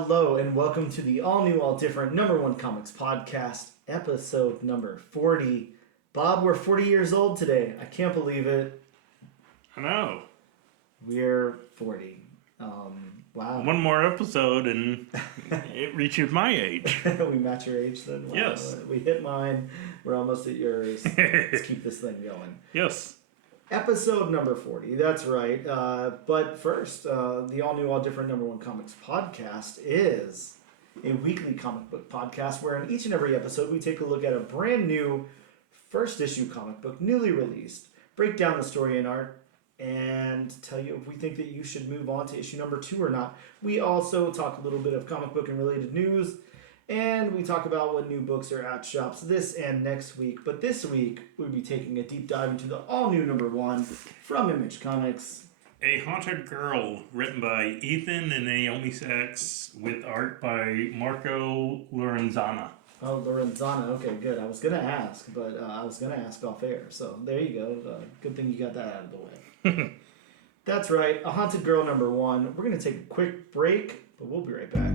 Hello and welcome to the all-new, all-different #1 Comics Podcast, episode number 40. Bob, we're 40 years old today. I can't believe it. I know. We're 40. Wow. One more episode and it reaches my age. We match your age then? Wow. Yes. We hit mine. We're almost at yours. Let's keep this thing going. Yes. Episode number 40, that's right. But first, the all-new, all-different #1 Comics Podcast is a weekly comic book podcast where in each and every episode we take a look at a brand new first issue comic book, newly released, break down the story and art, and tell you if we think that you should move on to issue number 2 or not. We also talk a little bit of comic book and related news, and we talk about what new books are at shops this and next week. But this week, we'll be taking a deep dive into the all-new #1 from Image Comics. A Haunted Girl, written by Ethan and Naomi Sacks, with art by Marco Lorenzana. Oh, Lorenzana. Okay, good. I was going to ask, but I was going to ask off air. So there you go. Good thing you got that out of the way. That's right. A Haunted Girl #1. We're going to take a quick break, but we'll be right back.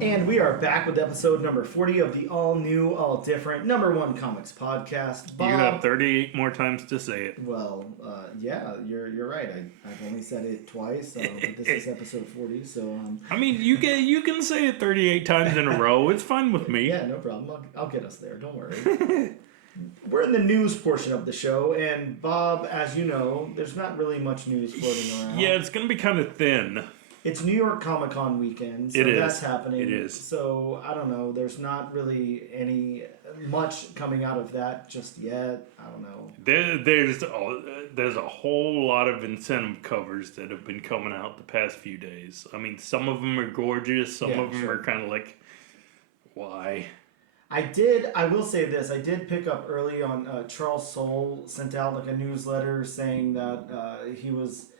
And we are back with episode number 40 of the all-new, all-different #1 Comics Podcast. Bob, You have 38 more times to say it. Well, yeah, you're right. I've only said it twice, but this is episode 40, so... I mean, you can say it 38 times in a row. It's fine with me. Yeah, no problem. I'll get us there. Don't worry. We're in the news portion of the show, and Bob, as you know, there's not really much news floating around. Yeah, it's going to be kind of thin. It's New York Comic Con weekend, so that's happening. It is. So, I don't know. There's not really much coming out of that just yet. I don't know. There's a whole lot of incentive covers that have been coming out the past few days. I mean, some of them are gorgeous. Some of them are kind of like, why? I will say this. I did pick up early on, Charles Soule sent out like a newsletter saying that he was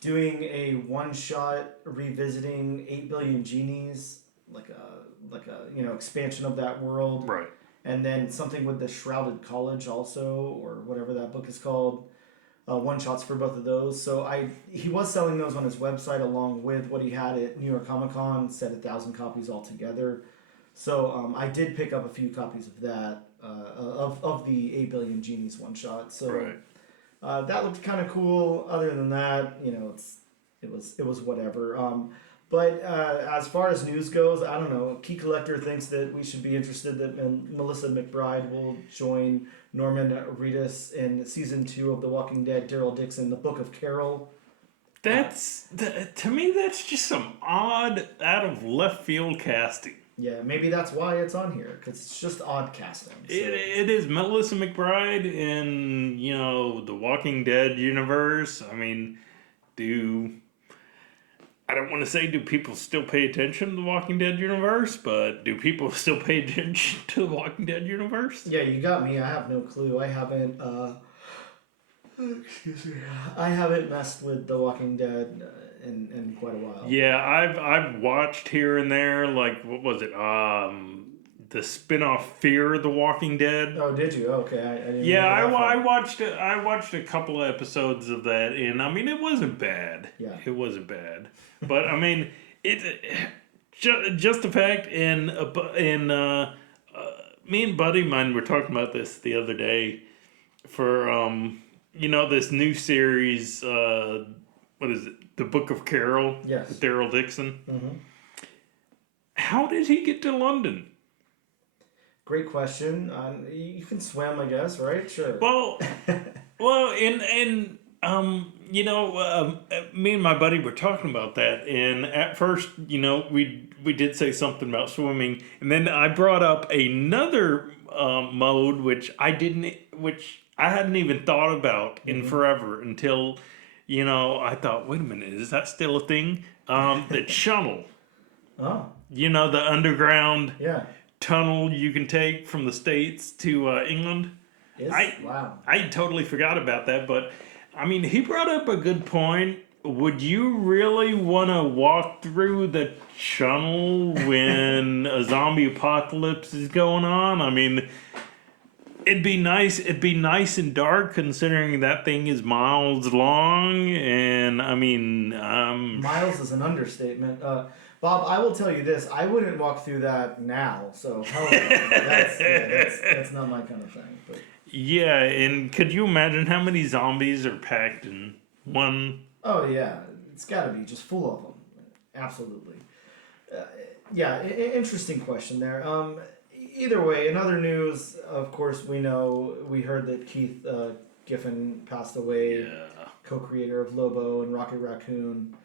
doing a one-shot revisiting 8 Billion Genies, like a expansion of that world. Right. And then something with the Shrouded College also, or whatever that book is called. One-shots for both of those. So he was selling those on his website along with what he had at New York Comic Con, said 1,000 copies altogether. So I did pick up a few copies of that, of the 8 Billion Genies one-shot. So. Right. That looked kind of cool. Other than that, it was whatever. But as far as news goes, I don't know. Key Collector thinks that we should be interested that Melissa McBride will join Norman Reedus in season 2 of The Walking Dead. Daryl Dixon, The Book of Carol. To me, that's just some odd, out of left field casting. Yeah, maybe that's why it's on here, because it's just odd casting. So. It is Melissa McBride in, the Walking Dead universe. I mean, I don't want to say do people still pay attention to the Walking Dead universe, but do people still pay attention to the Walking Dead universe? Yeah, you got me. I have no clue. I haven't, excuse me. I haven't messed with The Walking Dead in quite a while. Yeah, I've watched here and there, like, what was it? The spin-off Fear the Walking Dead. Oh, did you? Okay, I didn't. Yeah, I watched a couple of episodes of that, and I mean, it wasn't bad. Yeah, it wasn't bad, but I mean, just the fact. And me and buddy of mine were talking about this the other day for this new series. What is it? The Book of Carol. Yes. With Daryl Dixon. Mm-hmm. How did he get to London? Great question. You can swim, I guess, right? Sure. Well, me and my buddy were talking about that, and at first, we did say something about swimming, and then I brought up another mode which I hadn't even thought about in forever until. I thought, wait a minute, is that still a thing? The channel. Oh. The underground yeah. tunnel you can take from the States to England. Wow. I totally forgot about that, but, I mean, he brought up a good point. Would you really want to walk through the channel when a zombie apocalypse is going on? I mean, It'd be nice. It'd be nice and dark, considering that thing is miles long. And I mean, Miles is an understatement. Bob, I will tell you this: I wouldn't walk through that now. So hell no. That's not my kind of thing. But yeah. And could you imagine how many zombies are packed in one? oh yeah, it's got to be just full of them. Absolutely. Yeah, interesting question there. Either way, in other news, of course, we heard that Keith Giffen passed away, Yeah. co-creator of Lobo and Rocket Raccoon.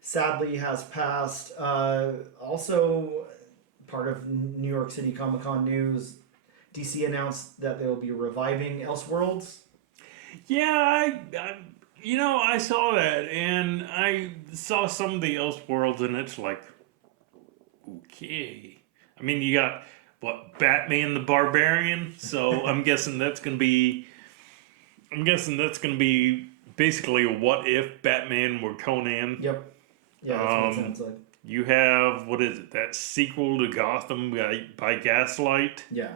Sadly, has passed. Also, part of New York City Comic Con news, DC announced that they will be reviving Elseworlds. Yeah, I saw that, and I saw some of the Elseworlds, and it's like, okay. I mean, you got what, Batman the Barbarian? So I'm guessing that's gonna be. I'm guessing that's gonna be basically a what if Batman were Conan. Yep. Yeah, that's what it sounds like. You have, what is it? That sequel to Gotham by Gaslight. Yeah.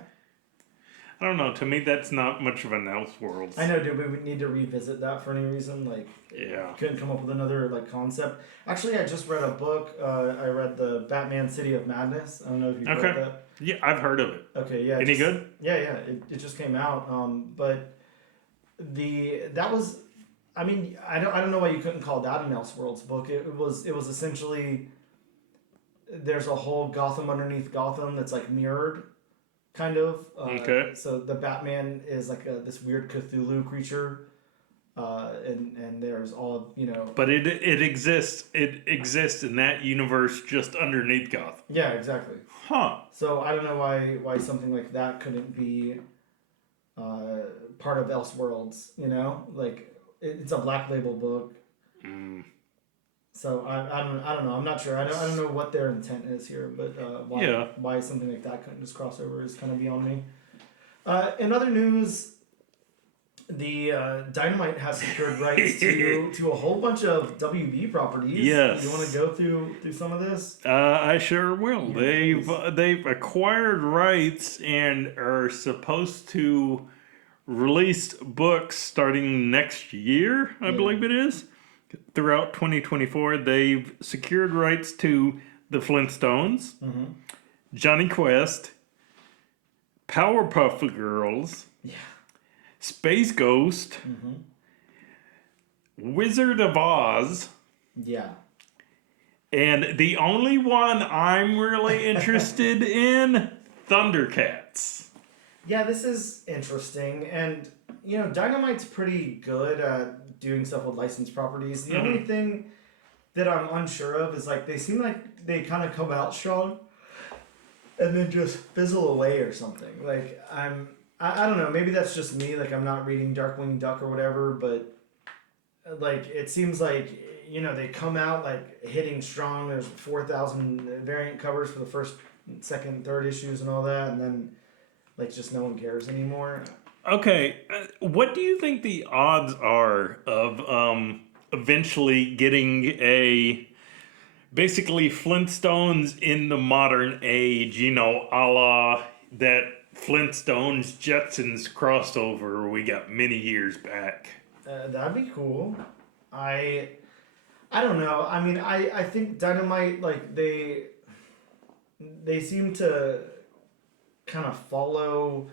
I don't know. To me, that's not much of an Elseworlds. I know. Do we need to revisit that for any reason? Like, Yeah. couldn't come up with another like concept. Actually, I just read a book. I read the Batman City of Madness. I don't know if you've read that. Yeah, I've heard of it. Okay, yeah. Any good? Yeah. It just came out. But that was. I mean, I don't know why you couldn't call that an Elseworlds book. It was essentially. There's a whole Gotham underneath Gotham that's like mirrored. Kind of. Okay. So the Batman is like this weird Cthulhu creature, and there's all But it exists. It exists in that universe just underneath Gotham. Yeah, exactly. Huh. So I don't know why something like that couldn't be part of Elseworlds. Like it's a Black Label book. Mm. So I don't know. I'm not sure. I don't know what their intent is here, but why something like that couldn't just cross over is kind of beyond me. In other news, the Dynamite has secured rights to a whole bunch of WB properties. Yes. You want to go through some of this? I sure will. Yeah, They've acquired rights and are supposed to release books starting next year. I believe it is. Throughout 2024, they've secured rights to the Flintstones, Johnny Quest, Powerpuff Girls, Space Ghost, Wizard of Oz, and the only one I'm really interested in, Thundercats. Yeah, this is interesting, and Dynamite's pretty good at doing stuff with licensed properties. The only thing that I'm unsure of is like they seem like they kind of come out strong and then just fizzle away or something. Like I don't know, maybe that's just me, like I'm not reading Darkwing Duck or whatever, but like it seems like they come out like hitting strong. There's 4,000 variant covers for the first, second, third issues and all that, and then like just no one cares anymore. Okay, what do you think the odds are of eventually getting basically Flintstones in the modern age, a la that Flintstones Jetsons crossover we got many years back? That'd be cool. I don't know. I mean, I think Dynamite, like they seem to kind of follow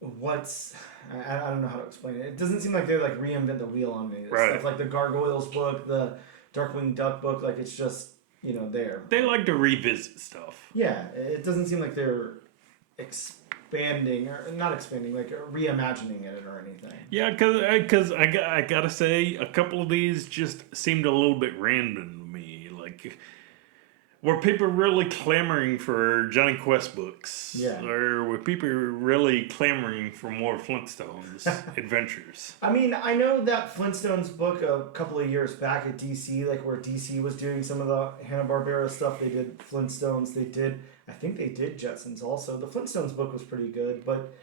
I don't know how to explain it. It doesn't seem like they like reinvent the wheel on me. Right. Stuff like the Gargoyles book, the Darkwing Duck book, like it's just there. They like to revisit stuff. Yeah, it doesn't seem like they're expanding or not expanding, like reimagining it or anything. Yeah, because I gotta say a couple of these just seemed a little bit random to me. Like, were people really clamoring for Johnny Quest books? Yeah. Or were people really clamoring for more Flintstones adventures? I mean, I know that Flintstones book a couple of years back at DC, like where DC was doing some of the Hanna-Barbera stuff. They did Flintstones. I think they did Jetsons also. The Flintstones book was pretty good, but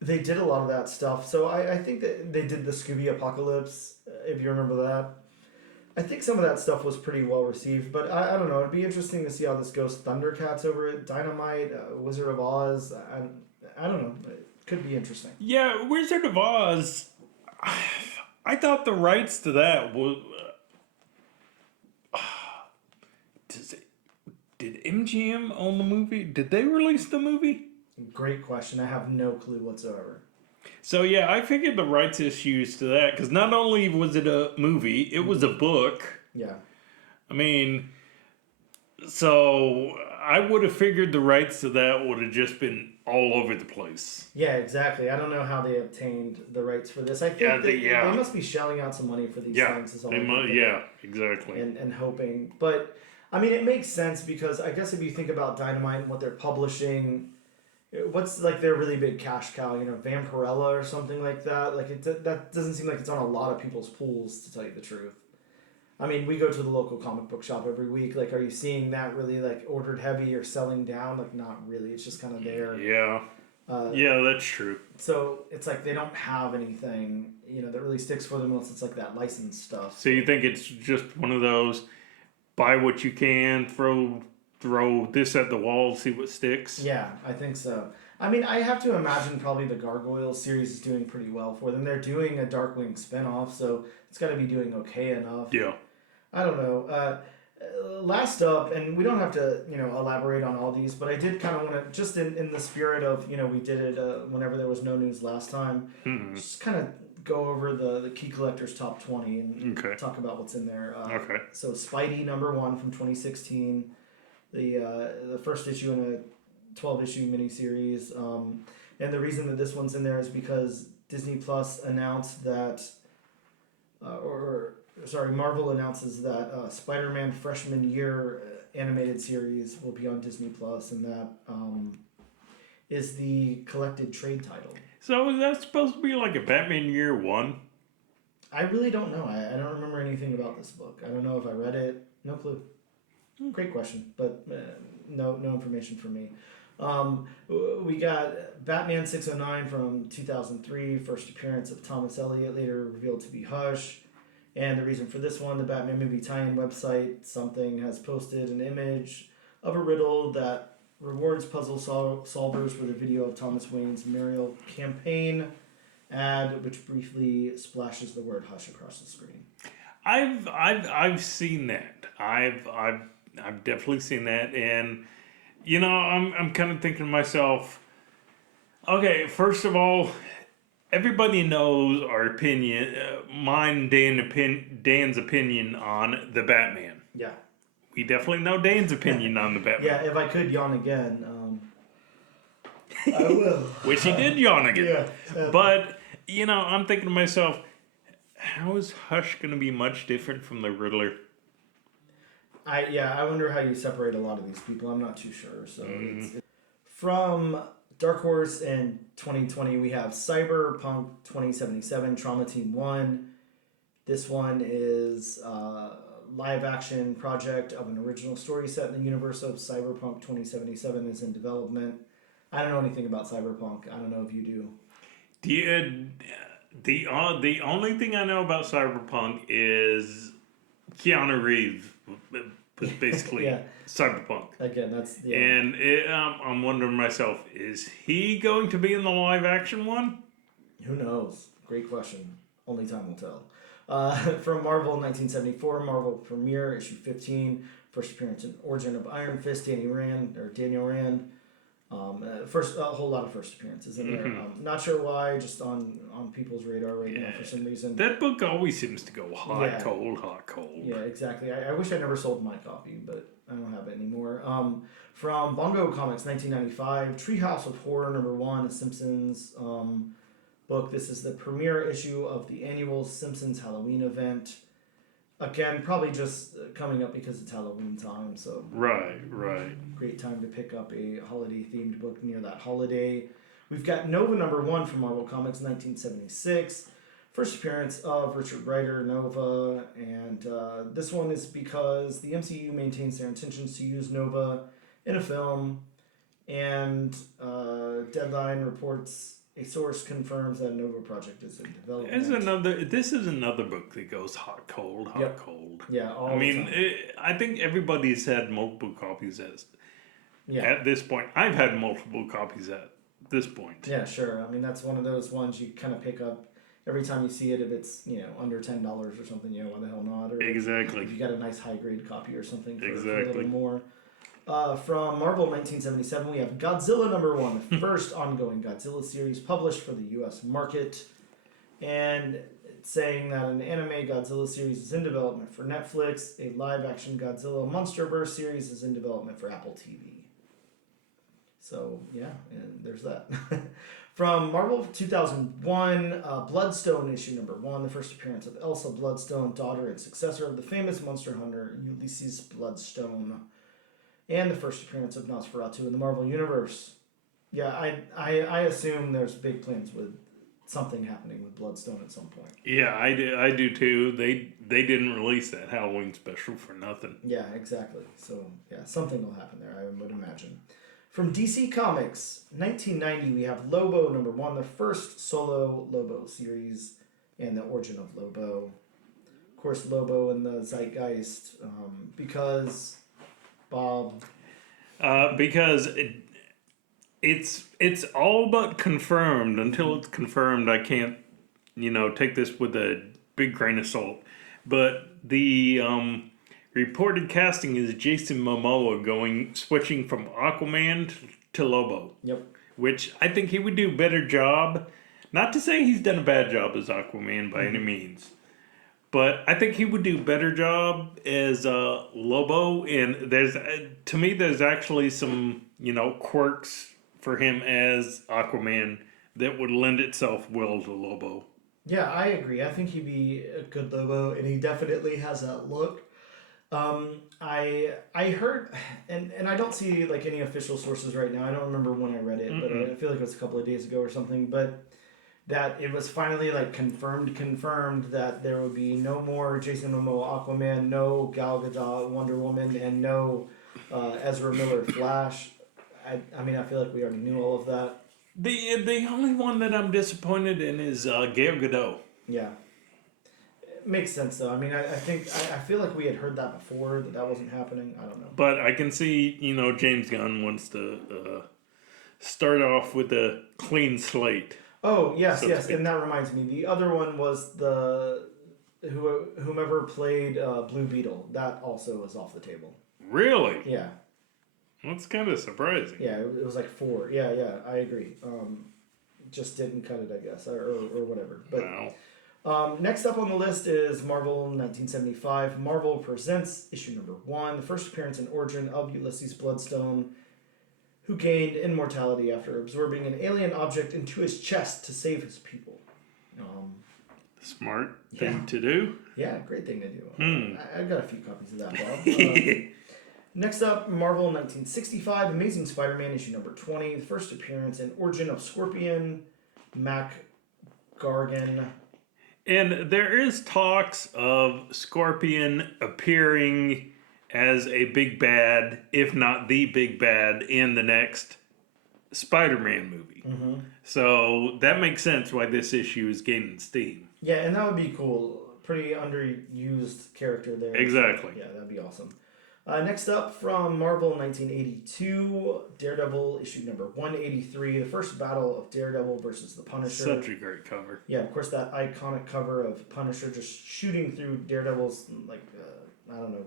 they did a lot of that stuff. So I think that they did the Scooby Apocalypse, if you remember that. I think some of that stuff was pretty well received, but I don't know. It'd be interesting to see how this goes. Thundercats over it, Dynamite, Wizard of Oz. I don't know. It could be interesting. Yeah, Wizard of Oz. I thought the rights to that was. Did MGM own the movie? Did they release the movie? Great question. I have no clue whatsoever. So yeah, I figured the rights issues to that because not only was it a movie, it was a book. Yeah. I mean, so I would have figured the rights to that would have just been all over the place. Yeah, exactly. I don't know how they obtained the rights for this. I think they must be shelling out some money for these things. Is all exactly. And hoping. But, I mean, it makes sense because I guess if you think about Dynamite and what they're publishing, what's like their really big cash cow, Vampirella or something like that? Like, that doesn't seem like it's on a lot of people's pools, to tell you the truth. I mean, we go to the local comic book shop every week. Like, are you seeing that really, like, ordered heavy or selling down? Like, not really. It's just kind of there. Yeah. Yeah, that's true. So, it's like they don't have anything, that really sticks for them unless it's like that licensed stuff. So you think it's just one of those, buy what you can, throw this at the wall, see what sticks? Yeah, I think so. I mean, I have to imagine probably the Gargoyles series is doing pretty well for them. They're doing a Darkwing spinoff, so it's got to be doing okay enough. Yeah. I don't know. Last up, and we don't have to, elaborate on all these, but I did kind of want to, just in the spirit of, we did it whenever there was no news last time, just kind of go over the Key Collector's Top 20 and talk about what's in there. So Spidey #1 from 2016, the first issue in a 12-issue miniseries. And the reason that this one's in there is because Disney Plus announced that, Marvel announces that Spider-Man Freshman Year animated series will be on Disney Plus, and that is the collected trade title. So is that supposed to be like a Batman Year 1? I really don't know. I don't remember anything about this book. I don't know if I read it. No clue. Great question, but no information for me. We got Batman 609 from 2003, first appearance of Thomas Elliott, later revealed to be Hush. And the reason for this one, the Batman movie tie-in website, Something, has posted an image of a riddle that rewards puzzle solvers with a video of Thomas Wayne's mayoral campaign ad, which briefly splashes the word Hush across the screen. I've seen that. I've definitely seen that, and I'm kind of thinking to myself, okay, first of all, everybody knows our opinion, mine, Dan's opinion on the Batman. Yeah. We definitely know Dan's opinion on the Batman. Yeah, if I could yawn again, I will. Which he did yawn again. Yeah. But, I'm thinking to myself, how is Hush going to be much different from the Riddler? I wonder how you separate a lot of these people. I'm not too sure. So from Dark Horse in 2020, we have Cyberpunk 2077, Trauma Team 1. This one is a live-action project of an original story set in the universe of Cyberpunk 2077 is in development. I don't know anything about Cyberpunk. I don't know if you do. The only thing I know about Cyberpunk is Keanu Reeves was basically Cyberpunk. Again, that's... Yeah. And I'm wondering myself, is he going to be in the live-action one? Who knows? Great question. Only time will tell. From Marvel 1974, Marvel Premiere, issue 15, first appearance in Origin of Iron Fist, Daniel Rand. First, a whole lot of first appearances in there. Not sure why, just on people's radar right now for some reason. That book always seems to go hot, cold. Yeah, exactly. I wish I never sold my copy, but I don't have it anymore. From Bongo Comics 1995, Treehouse of Horror #1, a Simpsons book. This is the premiere issue of the annual Simpsons Halloween event. Again, probably just coming up because it's Halloween time, so... Right. Great time to pick up a holiday-themed book near that holiday. We've got Nova #1 from Marvel Comics 1976. First appearance of Richard Rider, Nova, and this one is because the MCU maintains their intentions to use Nova in a film, and Deadline reports... A source confirms that a Nova project is in development. This is another book that goes hot, cold. Yeah, I mean, I think everybody's had multiple copies at this point. I've had multiple copies this point. Yeah, sure. I mean, that's one of those ones you kind of pick up every time you see it. If it's under $10 or something, why the hell not? Or Exactly. if you got a nice high grade copy or something for a Exactly. little more. From Marvel 1977, we have Godzilla #1, the first ongoing Godzilla series published for the U.S. market, and it's saying that an anime Godzilla series is in development for Netflix. A live-action Godzilla MonsterVerse series is in development for Apple TV. So, yeah, and there's that. From Marvel 2001, Bloodstone issue #1, the first appearance of Elsa Bloodstone, daughter and successor of the famous monster hunter Ulysses Bloodstone, and the first appearance of Nosferatu in the Marvel Universe. Yeah, I assume there's big plans with something happening with Bloodstone at some point. Yeah, I do too. They didn't release that Halloween special for nothing. Yeah, exactly. So, yeah, something will happen there, I would imagine. From DC Comics, 1990, we have Lobo #1, the first solo Lobo series, and the origin of Lobo. Of course, Lobo in the zeitgeist, because Bob. Because it's all but confirmed. Until it's confirmed, I can't, take this with a big grain of salt. But the reported casting is Jason Momoa switching from Aquaman to Lobo. Yep. Which I think he would do a better job. Not to say he's done a bad job as Aquaman by any means. But I think he would do a better job as Lobo. And to me, there's actually some, quirks for him as Aquaman that would lend itself well to Lobo. Yeah, I agree. I think he'd be a good Lobo, and he definitely has that look. I heard, and I don't see like any official sources right now. I don't remember when I read it, but I feel like it was a couple of days ago or something. But that it was finally like confirmed that there would be no more Jason Momoa Aquaman, no Gal Gadot Wonder Woman, and no Ezra Miller Flash. I mean, I feel like we already knew all of that. The only one that I'm disappointed in is Gal Gadot. Yeah. It makes sense though. I mean, I feel like we had heard that before that wasn't happening. I don't know. But I can see, James Gunn wants to start off with a clean slate. Oh, yes, and that reminds me. The other one was whomever played Blue Beetle. That also is off the table. Really? Yeah. That's kind of surprising. Yeah, it was like 4. Yeah, I agree. Just didn't cut it, I guess, or whatever. But Wow. Next up on the list is Marvel 1975. Marvel Presents issue #1, the first appearance and origin of Ulysses Bloodstone, who gained immortality after absorbing an alien object into his chest to save his people. Smart thing to do. Yeah, great thing to do. I've got a few copies of that, Bob. Next up, Marvel 1965, Amazing Spider-Man issue #20, the first appearance and origin of Scorpion McGargan. And there is talks of Scorpion appearing as a big bad, if not the big bad, in the next Spider-Man movie. Mm-hmm. So that makes sense why this issue is gaining steam. Yeah, and that would be cool. Pretty underused character there. Exactly. Yeah, that'd be awesome. Next up, from Marvel 1982, Daredevil issue #183, the first battle of Daredevil versus the Punisher. Such a great cover. Yeah, of course, that iconic cover of Punisher just shooting through Daredevil's,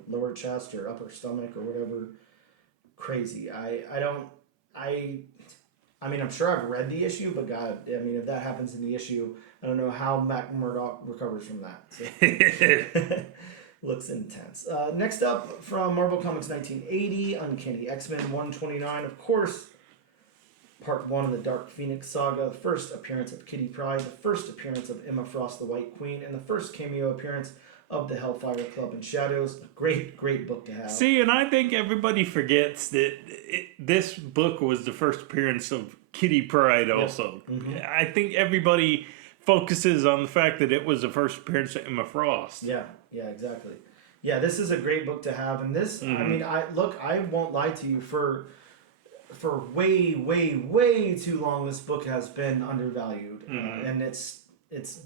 lower chest or upper stomach or whatever. Crazy. I mean, I'm sure I've read the issue, but God, I mean, if that happens in the issue, I don't know how Matt Murdock recovers from that. So. Looks intense. Next up, from Marvel Comics 1980, Uncanny X-Men 129, of course, Part 1 of the Dark Phoenix saga, the first appearance of Kitty Pryde, the first appearance of Emma Frost, the White Queen, and the first cameo appearance of the Hellfire Club and Shadows. A great, great book to have. See, and I think everybody forgets that this book was the first appearance of Kitty Pryde also. Mm-hmm. I think everybody focuses on the fact that it was the first appearance of Emma Frost. Yeah, exactly. Yeah, this is a great book to have, and this, I mean, I won't lie to you, for way, way, way too long, this book has been undervalued, and it's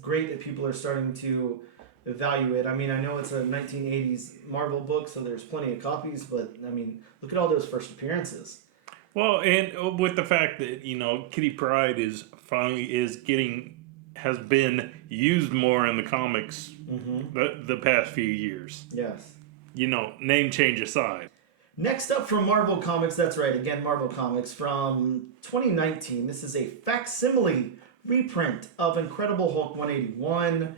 great that people are starting to value it. I mean, I know it's a 1980s Marvel book, so there's plenty of copies, but I mean, look at all those first appearances. Well, and with the fact that Kitty Pryde has been used more in the comics the past few years. Yes. Name change aside. Next up from Marvel Comics, that's right, again, Marvel Comics from 2019. This is a facsimile reprint of Incredible Hulk 181.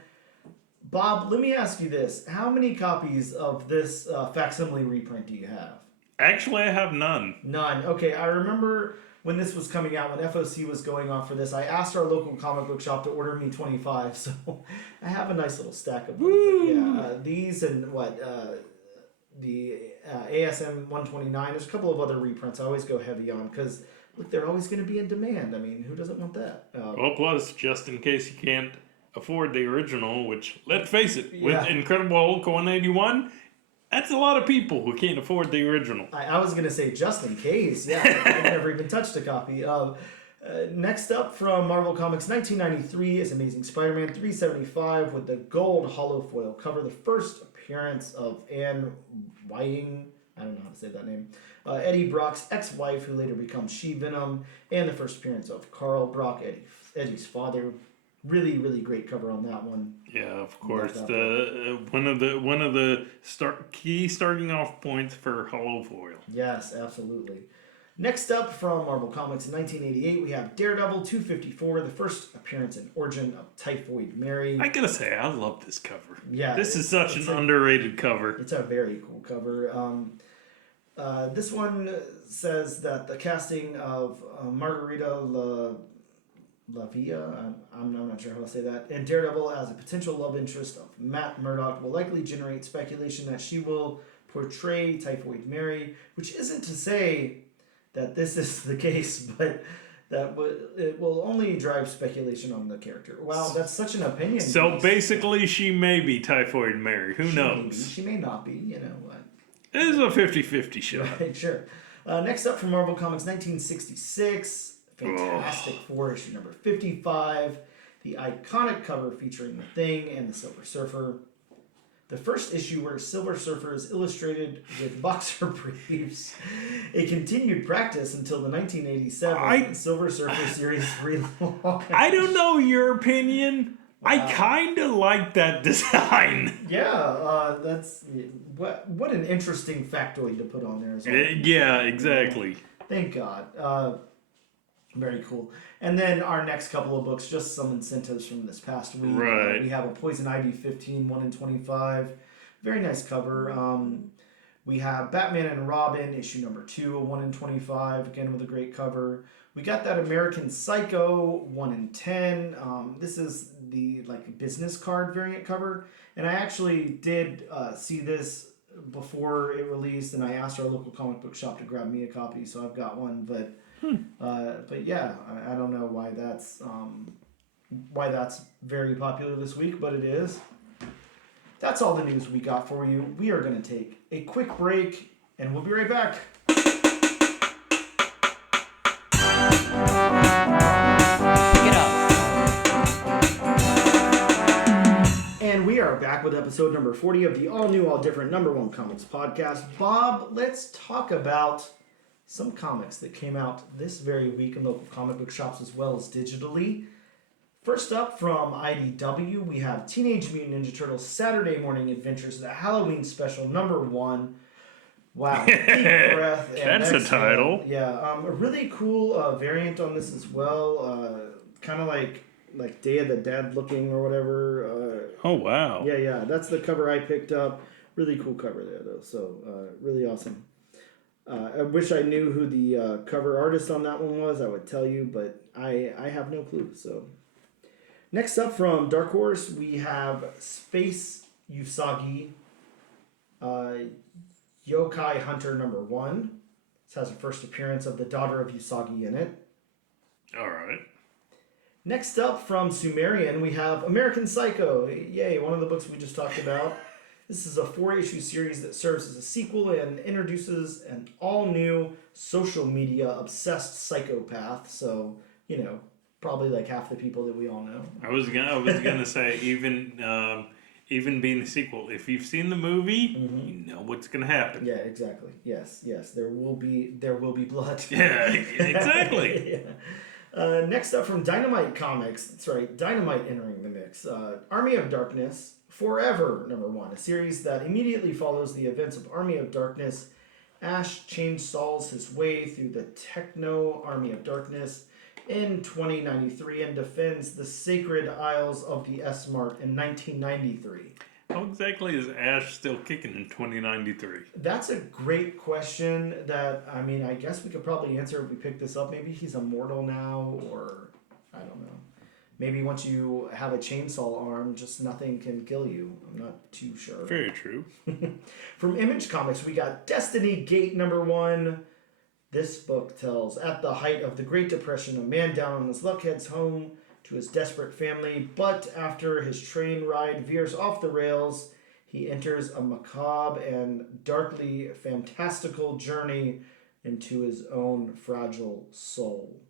Bob, let me ask you this. How many copies of this facsimile reprint do you have? Actually, I have none. None. Okay, I remember when this was coming out, when FOC was going off for this, I asked our local comic book shop to order me 25, so I have a nice little stack of them. Yeah, these and the ASM 129. There's a couple of other reprints I always go heavy on because, look, they're always going to be in demand. I mean, who doesn't want that? Well, plus, just in case you can't afford the original, which, let's face it, with Incredible Hulk 181, that's a lot of people who can't afford the original. I was going to say just in case. Yeah, I've never even touched a copy. Next up from Marvel Comics 1993 is Amazing Spider-Man 375 with the gold hollow foil cover. The first appearance of Anne Whiting, I don't know how to say that name, Eddie Brock's ex-wife who later becomes She-Venom, and the first appearance of Carl Brock, Eddie's father. Really, really great cover on that one. Yeah, of course. One of the key starting off points for hollow foil. Yes, absolutely. Next up from Marvel Comics in 1988, we have Daredevil 254, the first appearance and origin of Typhoid Mary. I gotta say, I love this cover. Yeah, this is such an underrated cover. It's a very cool cover. This one says that the casting of Margarita LaVia, I'm not sure how to say that, and Daredevil as a potential love interest of Matt Murdock will likely generate speculation that she will portray Typhoid Mary, which isn't to say that this is the case, but that it will only drive speculation on the character. Wow, that's such an opinion. So basically, she may be Typhoid Mary. Who knows? She may not be, you know what. It is a 50-50 shot. Right, sure. Next up from Marvel Comics 1966, Fantastic Four, issue number 55. The iconic cover featuring the Thing and the Silver Surfer. The first issue where Silver Surfer is illustrated with boxer briefs. A continued practice until the 1987 Silver Surfer series relaunch. I don't know your opinion. Wow. I kind of like that design. Yeah, that's what an interesting factoid to put on there as well. Yeah, exactly. Thank God. Very cool. And then our next couple of books, just some incentives from this past week. Right. We have a Poison Ivy 15, 1 in 25. Very nice cover. We have Batman and Robin, issue number 2, 1 in 25, again with a great cover. We got that American Psycho 1 in 10. This is the business card variant cover. And I actually did see this before it released, and I asked our local comic book shop to grab me a copy, so I've got one. But yeah, I don't know why that's very popular this week, but it is. That's all the news we got for you. We are going to take a quick break, and we'll be right back. And we are back with episode number 40 of the all-new, all-different #1 Comics podcast. Bob, let's talk about some comics that came out this very week in local comic book shops as well as digitally. First up from IDW, we have Teenage Mutant Ninja Turtles Saturday Morning Adventures, the Halloween special #1. Wow, deep breath. And that's a title. Yeah, a really cool variant on this as well. Kind of like Day of the Dead looking or whatever. Oh, wow. Yeah, that's the cover I picked up. Really cool cover there, though, so really awesome. I wish I knew who the cover artist on that one was. I would tell you, but I have no clue. So, next up from Dark Horse, we have Space Usagi, Yokai Hunter #1. This has a first appearance of the daughter of Usagi in it. All right. Next up from Sumerian, we have American Psycho. Yay, one of the books we just talked about. This is a 4-issue series that serves as a sequel and introduces an all-new social media-obsessed psychopath. So, probably like half the people that we all know. I was gonna say even even being a sequel, if you've seen the movie, you know what's going to happen. Yeah, exactly. Yes, there will be blood. Yeah, exactly. Yeah. Next up from Dynamite Comics, that's right, Dynamite entering the mix. Army of Darkness, Forever, #1, a series that immediately follows the events of Army of Darkness. Ash chainsaws his way through the Techno Army of Darkness in 2093 and defends the Sacred Isles of the S-Mart in 1993. How exactly is Ash still kicking in 2093? That's a great question that, I mean, I guess we could probably answer if we pick this up. Maybe he's immortal now, or I don't know. Maybe once you have a chainsaw arm, just nothing can kill you. I'm not too sure. Very true. From Image Comics, we got Destiny Gate #1. This book tells, at the height of the Great Depression, a man down on his luck heads home to his desperate family, but after his train ride veers off the rails, he enters a macabre and darkly fantastical journey into his own fragile soul.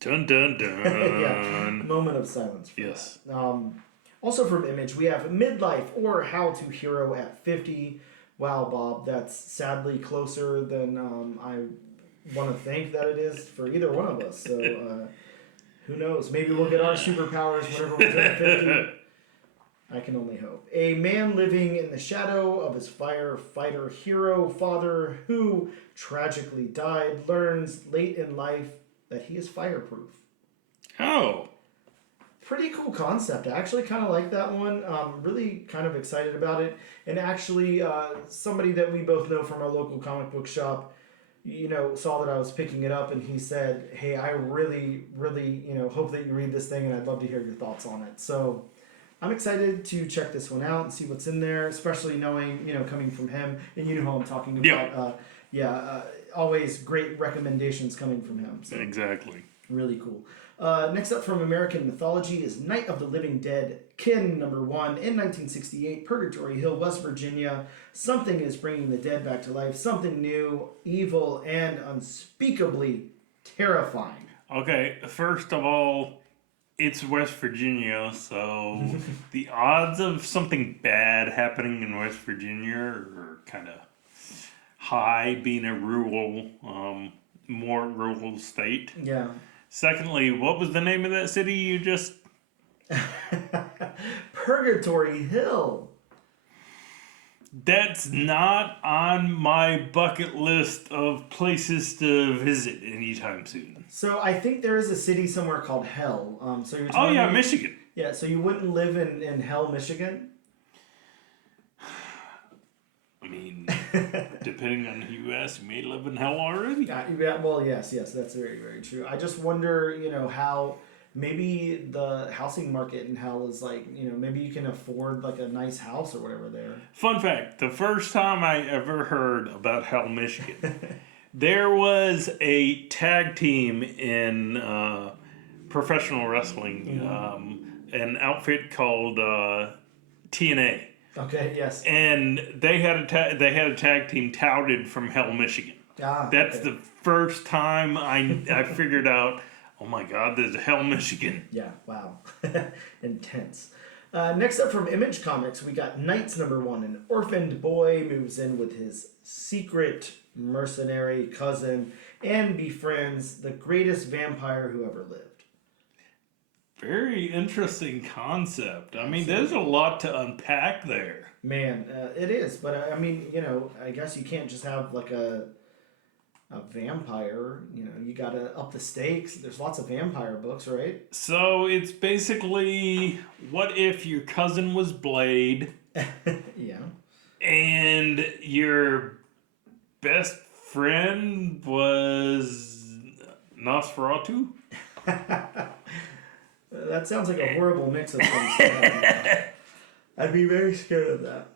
Dun dun dun. Yeah, moment of silence for yes. that. Also from Image, we have Midlife or How to Hero at 50. Wow, Bob, that's sadly closer than I want to think that it is for either one of us. So who knows? Maybe we'll get our superpowers whenever we turn 50. I can only hope. A man living in the shadow of his firefighter hero father who tragically died learns late in life that he is fireproof. Oh. Pretty cool concept. I actually kind of like that one. Really kind of excited about it. And actually, somebody that we both know from our local comic book shop, saw that I was picking it up, and he said, "Hey, I really, really, hope that you read this thing, and I'd love to hear your thoughts on it." So I'm excited to check this one out and see what's in there, especially knowing, coming from him, and you know who I'm talking about. Yeah. Always great recommendations coming from him. So. Exactly. Really cool. Next up from American Mythology is Night of the Living Dead, Kin #1 in 1968, Purgatory Hill, West Virginia. Something is bringing the dead back to life. Something new, evil, and unspeakably terrifying. Okay, first of all, it's West Virginia, so the odds of something bad happening in West Virginia are kind of high, being a rural, more rural state. Yeah. Secondly, what was the name of that city you just... Purgatory Hill. That's not on my bucket list of places to visit anytime soon. So I think there is a city somewhere called Hell. So you're telling me, Michigan. Yeah, so you wouldn't live in Hell, Michigan? I mean, depending on who you ask, you may live in hell already. Yeah, well, yes, that's very, very true. I just wonder, how maybe the housing market in hell is like, maybe you can afford like a nice house or whatever there. Fun fact, the first time I ever heard about Hell, Michigan, there was a tag team in professional wrestling, an outfit called TNA. Okay. Yes. And they had a tag team touted from Hell, Michigan. That's the first time I figured out. Oh my God, there's Hell, Michigan. Yeah. Wow. Intense. Next up from Image Comics, we got Knights #1. An orphaned boy moves in with his secret mercenary cousin and befriends the greatest vampire who ever lived. Very interesting concept. I mean, there's a lot to unpack there. Man, it is. But I mean, I guess you can't just have like a vampire. You gotta up the stakes. There's lots of vampire books, right? So it's basically, what if your cousin was Blade? Yeah. And your best friend was Nosferatu? That sounds like a horrible mix of things. I'd be very scared of that.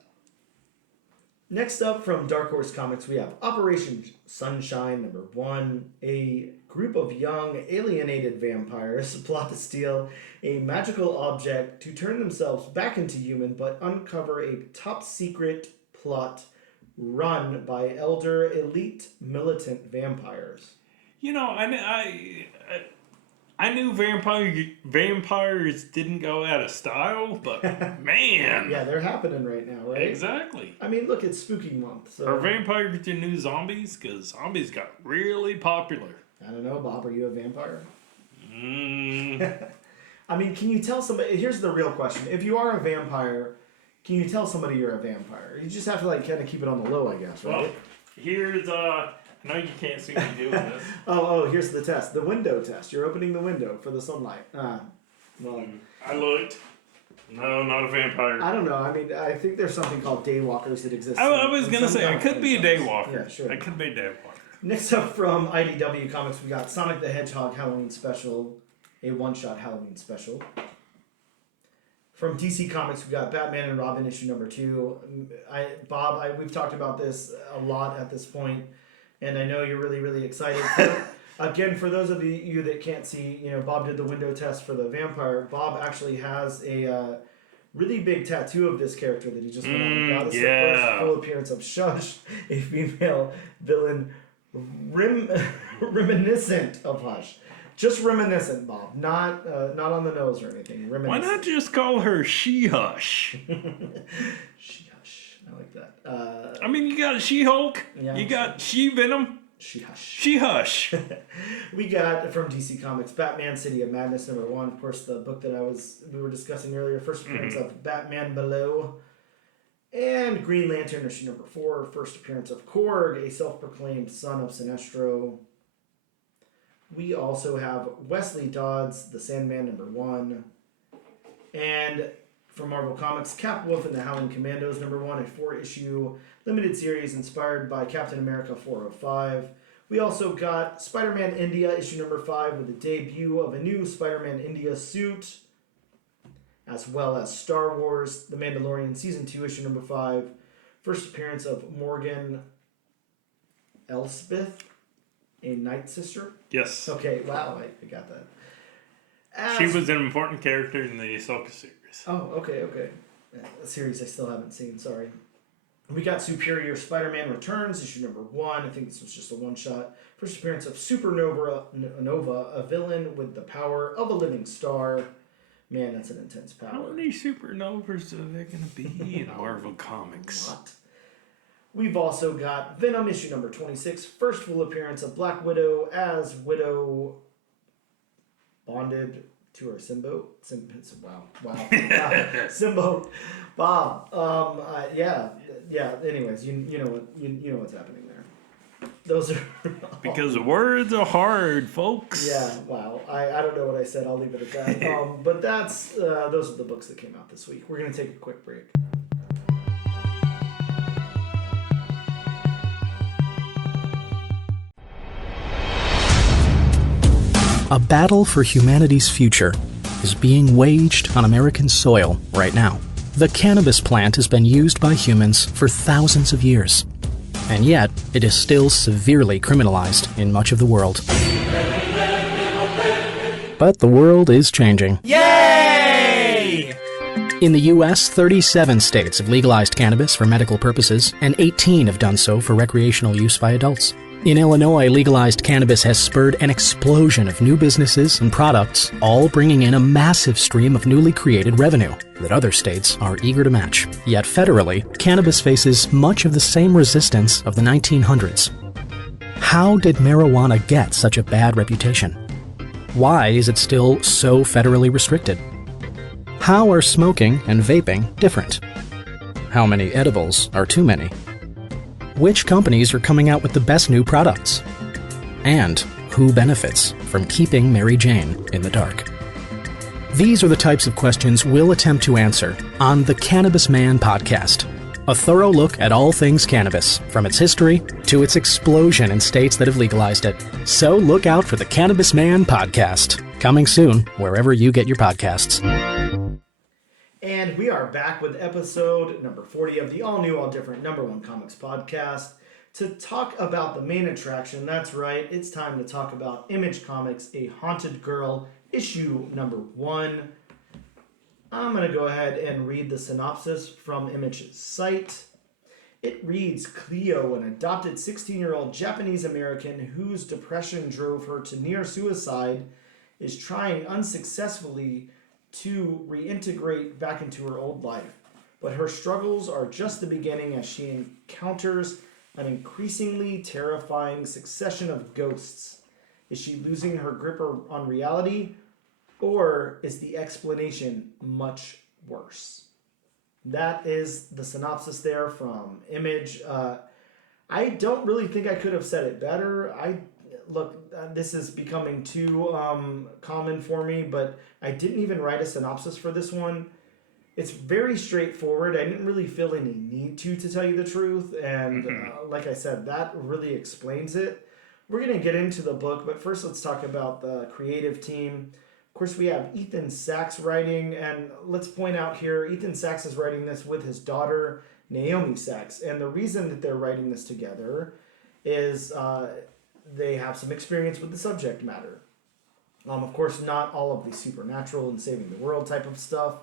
Next up from Dark Horse Comics, we have Operation Sunshine #1. A group of young, alienated vampires plot to steal a magical object to turn themselves back into human, but uncover a top-secret plot run by elder elite militant vampires. I knew vampires didn't go out of style, but man. Yeah, they're happening right now, right? Exactly. I mean, look, it's spooky month. So. Are vampires your new zombies? Because zombies got really popular. I don't know, Bob. Are you a vampire? Mm. I mean, can you tell somebody? Here's the real question: if you are a vampire, can you tell somebody you're a vampire? You just have to like kind of keep it on the low, I guess, right? Well, here's I know you can't see me doing this. Here's the test: the window test. You're opening the window for the sunlight. Well, I looked. No, not a vampire. I don't know. I mean, I think there's something called daywalkers that exist. I was gonna say I could be a daywalker. Yeah, sure. I could be a daywalker. Next up from IDW Comics, we got Sonic the Hedgehog Halloween Special, a one-shot Halloween special. From DC Comics, we got Batman and Robin issue number 2. We've talked about this a lot at this point, and I know you're really, really excited. Again, for those of you that can't see, Bob did the window test for the vampire. Bob actually has a really big tattoo of this character that he just went on. This is the first full appearance of Shush, a female villain reminiscent of Hush. Just reminiscent, Bob. Not on the nose or anything. Reminiscent. Why not just call her She-Hush? She-Hush. I like that. I mean, you got She-Hulk. Yeah, you got She-Venom. She-Hush. She-Hush. We got from DC Comics Batman City of Madness number 1. Of course, the book that we were discussing earlier. First appearance of Batman Below. And Green Lantern issue number 4. First appearance of Korg, a self-proclaimed son of Sinestro. We also have Wesley Dodds, The Sandman number 1. And from Marvel Comics, Cap Wolf and the Howling Commandos number 1, a 4-issue limited series inspired by Captain America 405. We also got Spider-Man India issue number 5 with the debut of a new Spider-Man India suit, as well as Star Wars, The Mandalorian Season 2 issue number 5. First appearance of Morgan Elspeth, a Night Sister. Yes. Okay, wow, I got that. She was an important character in the Ahsoka series. Oh, okay. A series I still haven't seen, sorry. We got Superior Spider-Man Returns, issue number 1. I think this was just a one-shot. First appearance of Supernova, a villain with the power of a living star. Man, that's an intense power. How many supernovas are there going to be in Marvel Comics? Not. We've also got Venom issue number 26. First full appearance of Black Widow as Widow bonded to her Simbo. Wow. Simbo. Bob. Yeah. Anyways, you know what's happening there. Those are because words are hard, folks. Yeah. Wow. I don't know what I said. I'll leave it at that. But those are the books that came out this week. We're gonna take a quick break. A battle for humanity's future is being waged on American soil right now. The cannabis plant has been used by humans for thousands of years, and yet it is still severely criminalized in much of the world. But the world is changing. Yay! In the U.S., 37 states have legalized cannabis for medical purposes, and 18 have done so for recreational use by adults. In Illinois, legalized cannabis has spurred an explosion of new businesses and products, all bringing in a massive stream of newly created revenue that other states are eager to match. Yet federally, cannabis faces much of the same resistance of the 1900s. How did marijuana get such a bad reputation? Why is it still so federally restricted? How are smoking and vaping different? How many edibles are too many? Which companies are coming out with the best new products? And who benefits from keeping Mary Jane in the dark? These are the types of questions we'll attempt to answer on the Cannabis Man podcast. A thorough look at all things cannabis, from its history to its explosion in states that have legalized it. So look out for the Cannabis Man podcast, coming soon wherever you get your podcasts. And we are back with episode number 40 of the all-new, all-different #1 Comics podcast to talk about the main attraction. That's right, it's time to talk about Image Comics, A Haunted Girl, issue number 1. I'm going to go ahead and read the synopsis from Image's site. It reads, Cleo, an adopted 16-year-old Japanese-American whose depression drove her to near suicide, is trying unsuccessfully to reintegrate back into her old life. But her struggles are just the beginning as she encounters an increasingly terrifying succession of ghosts. Is she losing her grip on reality, or is the explanation much worse? That is the synopsis there from Image. I don't really think I could have said it better. This is becoming too common for me, but I didn't even write a synopsis for this one. It's very straightforward. I didn't really feel any need to tell you the truth, and like I said, that really explains it. We're going to get into the book, but first let's talk about the creative team. Of course, we have Ethan Sacks writing, and let's point out here, Ethan Sacks is writing this with his daughter, Naomi Sacks, and the reason that they're writing this together is they have some experience with the subject matter. Of course, not all of the supernatural and saving the world type of stuff,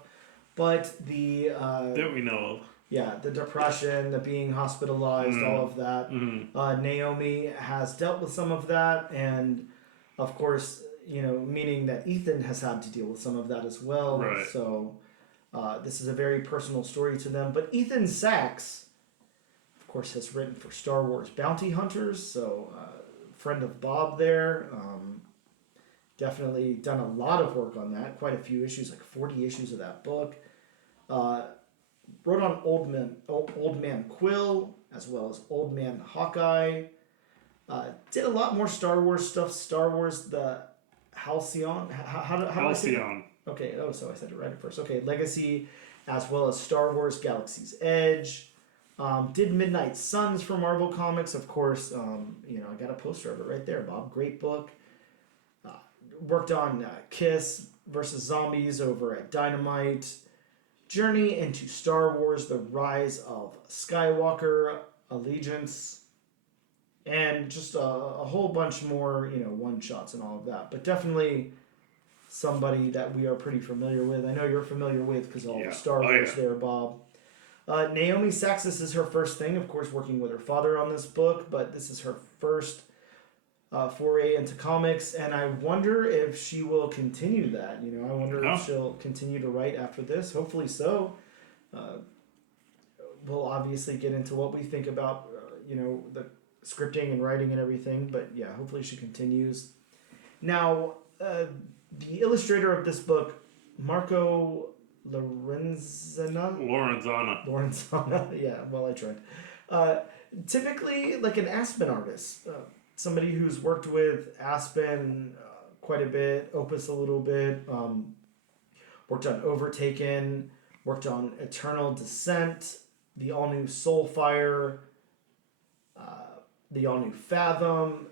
but the... that we know of. Yeah, the depression, the being hospitalized, all of that. Naomi has dealt with some of that, and of course, meaning that Ethan has had to deal with some of that as well. Right. So this is a very personal story to them. But Ethan Sacks, of course, has written for Star Wars Bounty Hunters, so friend of Bob there. Definitely done a lot of work on that, quite a few issues, like 40 issues of that book. Wrote on Old Man Quill, as well as Old Man Hawkeye. Did a lot more Star Wars stuff. Star Wars, the Halcyon. How do I say that? Okay, so I said it right at first. Okay, Legacy, as well as Star Wars Galaxy's Edge. Did Midnight Suns for Marvel Comics, of course. I got a poster of it right there, Bob. Great book. Worked on Kiss versus Zombies over at Dynamite. Journey into Star Wars, The Rise of Skywalker, Allegiance, and just a whole bunch more, one-shots and all of that. But definitely somebody that we are pretty familiar with. I know you're familiar with because all the Star Wars there, Bob. Naomi Sacks, this is her first thing, of course, working with her father on this book, but this is her first foray into comics, and I wonder if she will continue that. I wonder if she'll continue to write after this. Hopefully so. We'll obviously get into what we think about, the scripting and writing and everything, but yeah, hopefully she continues. Now, the illustrator of this book, Marco Lorenzana, yeah, well, I tried. Typically, like an Aspen artist. Somebody who's worked with Aspen quite a bit, Opus a little bit, worked on Overtaken, worked on Eternal Descent, the all-new Soulfire, the all-new Fathom,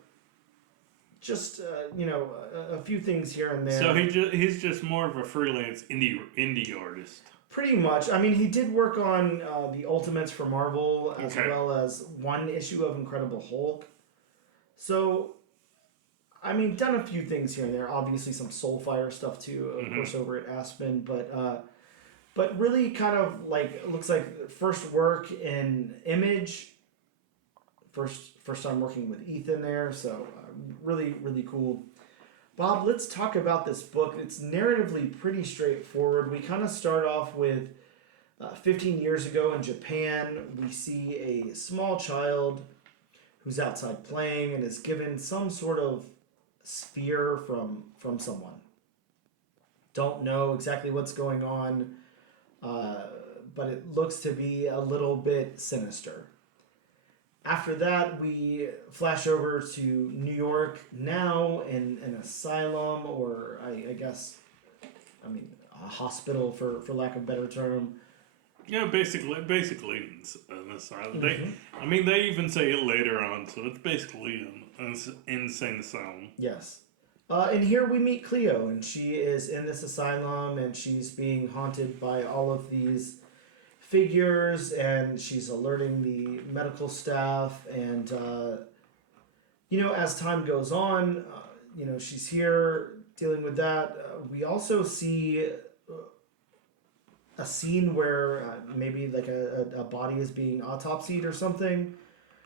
just, a few things here and there. So he's just more of a freelance indie artist. Pretty much. I mean, he did work on the Ultimates for Marvel, as well as one issue of Incredible Hulk. So, I mean, done a few things here and there. Obviously, some Soulfire stuff too, of course, over at Aspen. But really, kind of like looks like first work in Image. First time working with Ethan there. So, really, really cool. Bob, let's talk about this book. It's narratively pretty straightforward. We kind of start off with 15 years ago in Japan. We see a small child who's outside playing and is given some sort of sphere from someone. Don't know exactly what's going on, but it looks to be a little bit sinister. After that, we flash over to New York, now in an asylum, or I guess, a hospital for lack of a better term. Yeah, basically an asylum. They even say it later on, so it's basically an insane asylum. Yes. And here we meet Cleo, and she is in this asylum, and she's being haunted by all of these figures, and she's alerting the medical staff, and, as time goes on, she's here dealing with that. We also see a scene where maybe like a body is being autopsied or something.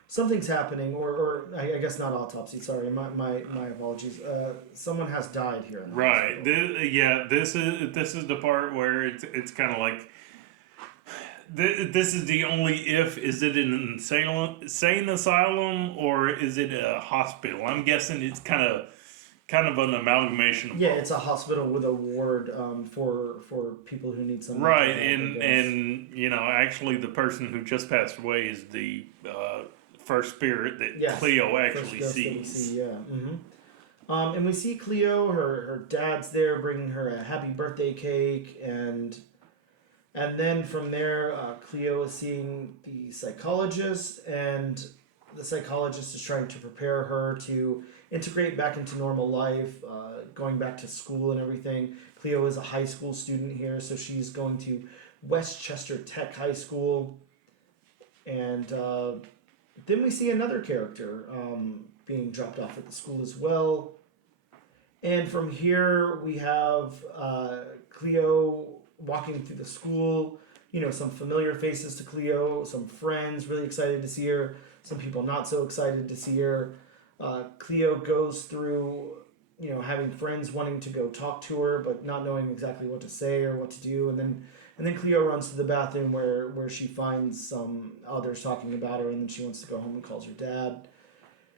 something's happening, or I guess not autopsy. Sorry, my apologies. Someone has died here. In the Right. hospital. This is the part where it's kind of like. This is the only if. Is it an insane asylum or is it a hospital? I'm guessing it's kind of an amalgamation of Yeah, both. it's a hospital with a ward for people who need some. Right, and actually, the person who just passed away is the first spirit that Cleo actually first ghost that we sees. see, yeah. And we see Cleo. Her dad's there, bringing her a happy birthday cake, and then from there, Cleo is seeing the psychologist, and the psychologist is trying to prepare her to integrate back into normal life, going back to school and everything. Cleo is a high school student here, so she's going to Westchester Tech High School. And then we see another character being dropped off at the school as well. And from here, we have Cleo walking through the school, some familiar faces to Cleo, some friends really excited to see her, some people not so excited to see her. Cleo goes through, having friends wanting to go talk to her, but not knowing exactly what to say or what to do. And then Cleo runs to the bathroom where she finds some others talking about her, and then she wants to go home and calls her dad.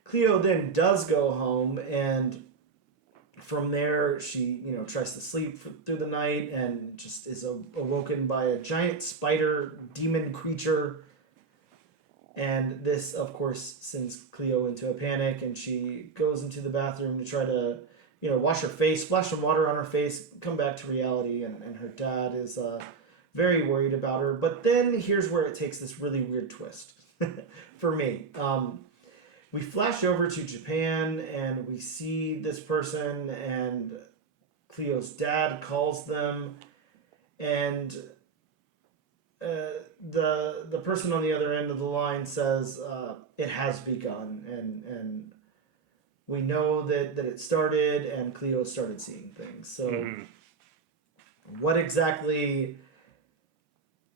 Cleo then does go home, and from there, she tries to sleep through the night and just is awoken by a giant spider demon creature. And this, of course, sends Cleo into a panic, and she goes into the bathroom to try to, wash her face, splash some water on her face, come back to reality, and her dad is very worried about her. But then here's where it takes this really weird twist for me. We flash over to Japan, and we see this person, and Cleo's dad calls them, and the person on the other end of the line says it has begun, and we know that it started, and Cleo started seeing things. So what exactly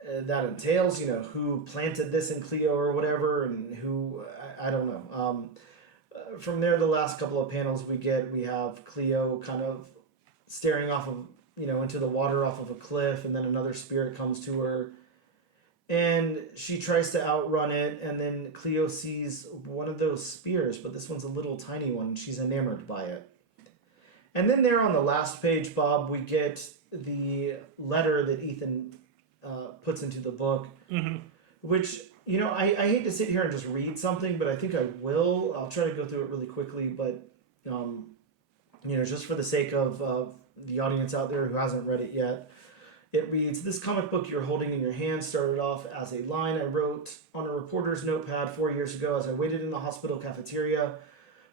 that entails, who planted this in Cleo or whatever, and who, I don't know. From there, the last couple of panels we have Cleo kind of staring off of, into the water off of a cliff, and then another spirit comes to her, and she tries to outrun it, and then Cleo sees one of those spears, but this one's a little tiny one, and she's enamored by it. And then there on the last page, Bob, we get the letter that Ethan puts into the book, which, I hate to sit here and just read something, but I think I will. I'll try to go through it really quickly, but, just for the sake of the audience out there who hasn't read it yet, it reads, "This comic book you're holding in your hand started off as a line I wrote on a reporter's notepad 4 years ago as I waited in the hospital cafeteria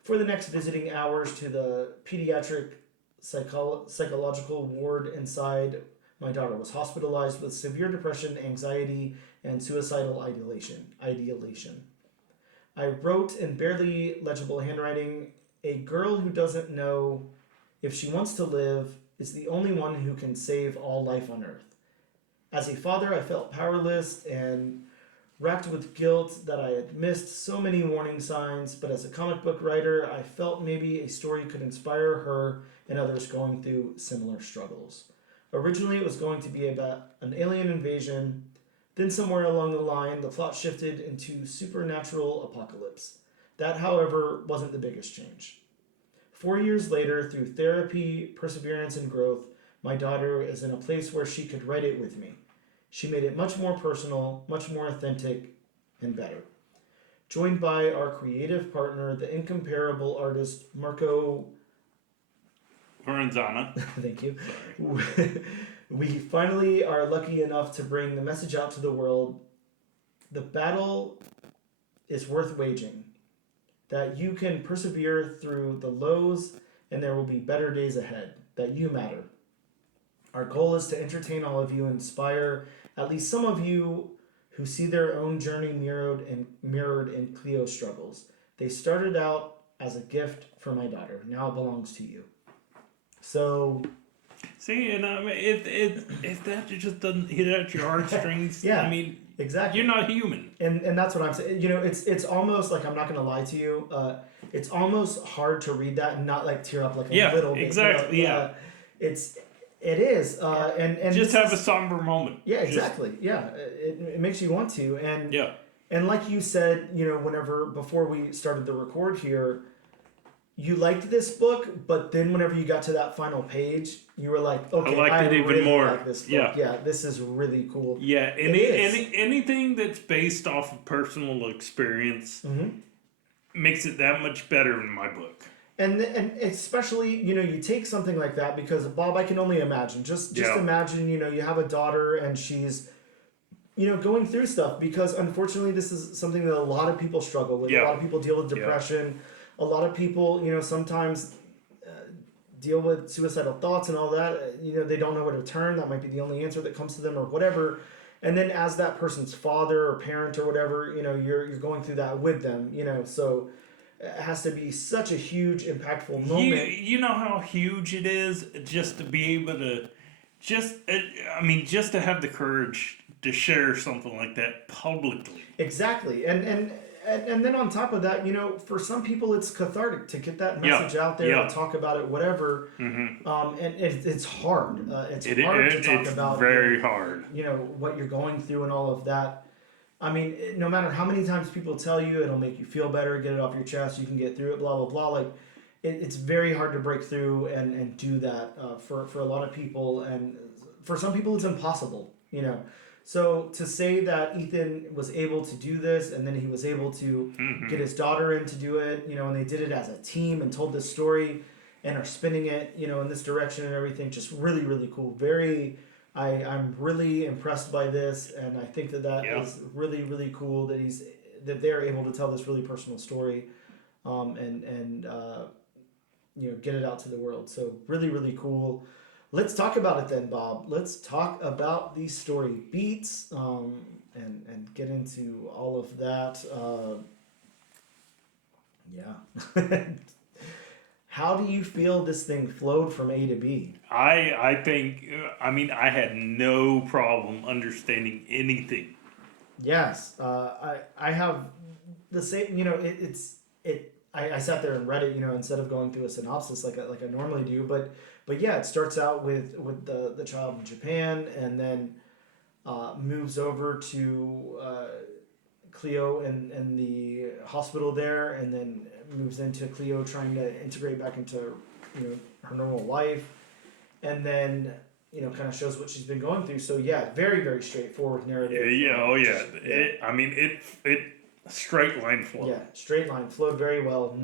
for the next visiting hours to the pediatric psychological ward inside. My daughter was hospitalized with severe depression, anxiety, and suicidal ideation. I wrote in barely legible handwriting, a girl who doesn't know if she wants to live is the only one who can save all life on earth. As a father, I felt powerless and racked with guilt that I had missed so many warning signs, but as a comic book writer, I felt maybe a story could inspire her and others going through similar struggles. Originally, it was going to be about an alien invasion. Then somewhere along the line, the plot shifted into supernatural apocalypse. That, however, wasn't the biggest change. 4 years later, through therapy, perseverance, and growth, my daughter is in a place where she could write it with me. She made it much more personal, much more authentic, and better. Joined by our creative partner, the incomparable artist Marco Verenzana. Thank you. We finally are lucky enough to bring the message out to the world. The battle is worth waging. That you can persevere through the lows and there will be better days ahead. That you matter. Our goal is to entertain all of you and inspire at least some of you who see their own journey mirrored in Cleo's struggles. They started out as a gift for my daughter. Now it belongs to you." So See, and I mean, if that just doesn't hit at your heartstrings, Yeah, I mean, exactly. you're not human. And that's what I'm saying. You know, it's almost like, I'm not gonna lie to you. It's almost hard to read that and not like tear up like a little bit. Exactly. You know? It is. And just have a somber moment. Yeah, exactly. Yeah, it makes you want to. And yeah. And like you said, you know, before we started the record here, you liked this book, but then whenever you got to that final page, you were like, okay, I liked it even more. like this book. Yeah, this is really cool. Yeah, anything that's based off of personal experience makes it that much better in my book. And especially, you know, you take something like that, because Bob, I can only imagine. Just imagine, you know, you have a daughter and she's, you know, going through stuff, because unfortunately this is something that a lot of people struggle with. A lot of people deal with depression. A lot of people, you know, sometimes deal with suicidal thoughts and all that. You know, they don't know where to turn. That might be the only answer that comes to them or whatever. And then as that person's father or parent or whatever, you know, you're going through that with them, you know, so it has to be such a huge, impactful moment. You know how huge it is just to be able to, just to have the courage to share something like that publicly. Exactly. And then on top of that, you know, for some people it's cathartic to get that message out there, to talk about it, whatever. And it's hard. It's hard to talk about. It's very hard. You know, what you're going through and all of that. I mean, no matter how many times people tell you it'll make you feel better, get it off your chest, you can get through it, blah, blah, blah. Like, it's very hard to break through and do that for a lot of people. And for some people it's impossible, you know. So to say that Ethan was able to do this, and then he was able to get his daughter in to do it, you know, and they did it as a team and told this story and are spinning it, you know, in this direction and everything, just really, really cool. I'm really impressed by this, and I think that is really, really cool that they're able to tell this really personal story, and you know, get it out to the world. So really, really cool. Let's talk about it then, Bob. Let's talk about these story beats, and get into all of that. How do you feel this thing flowed from A to B? I think, I had no problem understanding anything. Yes, I have the same. You know, I sat there and read it, you know, instead of going through a synopsis like I normally do. But yeah, it starts out with the child in Japan, and then moves over to Cleo and the hospital there, and then moves into Cleo trying to integrate back into, you know, her normal life, and then, you know, kind of shows what she's been going through. So yeah, very, very straightforward narrative. It straight line flow. Yeah, straight line, flowed very well.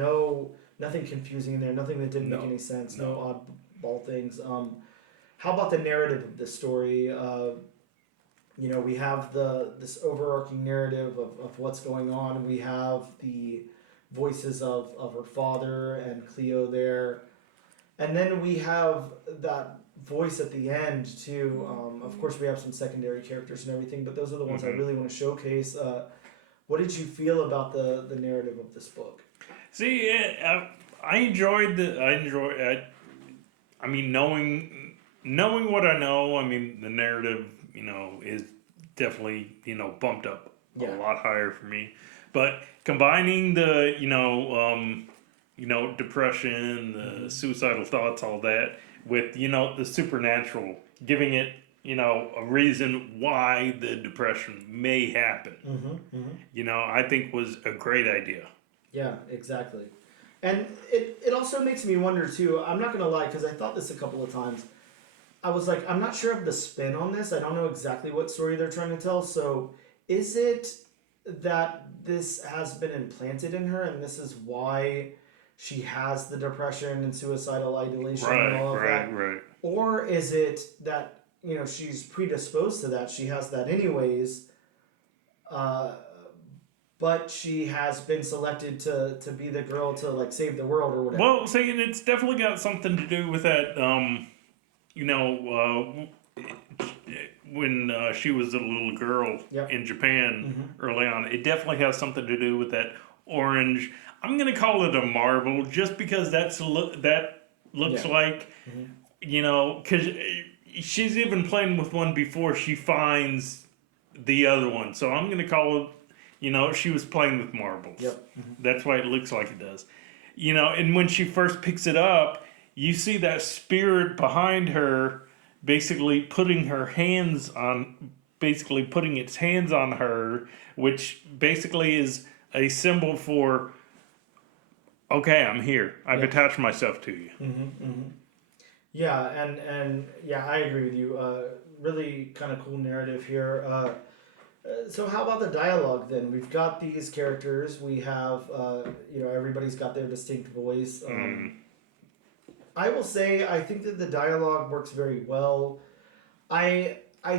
Nothing confusing in there. Nothing that didn't make any sense. No oddball things. How about the narrative of this story? You know, we have this overarching narrative of what's going on. We have the voices of her father and Cleo there, and then we have that voice at the end too. Of course, we have some secondary characters and everything, but those are the ones I really want to showcase. What did you feel about the narrative of this book? See, I enjoyed knowing what I know. I mean, the narrative, you know, is definitely, you know, bumped up a lot higher for me. But combining the, depression, the suicidal thoughts, all that, with, you know, the supernatural, giving it, you know, a reason why the depression may happen, you know, I think was a great idea. Yeah, exactly. And it also makes me wonder too, I'm not going to lie, because I thought this a couple of times. I was like, I'm not sure of the spin on this. I don't know exactly what story they're trying to tell. So is it that this has been implanted in her and this is why she has the depression and suicidal ideation and all of that? Right. Or is it that, you know, she's predisposed to that, she has that anyways, but she has been selected to be the girl to, like, save the world or whatever? Well, see, it's definitely got something to do with that, when she was a little girl in Japan early on, it definitely has something to do with that orange. I'm going to call it a marble just because that looks like because she's even playing with one before she finds the other one. So I'm going to call it, she was playing with marbles. Yep. Mm-hmm. That's why it looks like it does. And when she first picks it up, you see that spirit behind her basically putting its hands on her, which basically is a symbol for, okay, I'm here. I've attached myself to you. Mm-hmm, mm-hmm. Yeah, and yeah, I agree with you. Really kind of cool narrative here. So how about the dialogue then? We've got these characters. We have, everybody's got their distinct voice. I will say I think that the dialogue works very well. I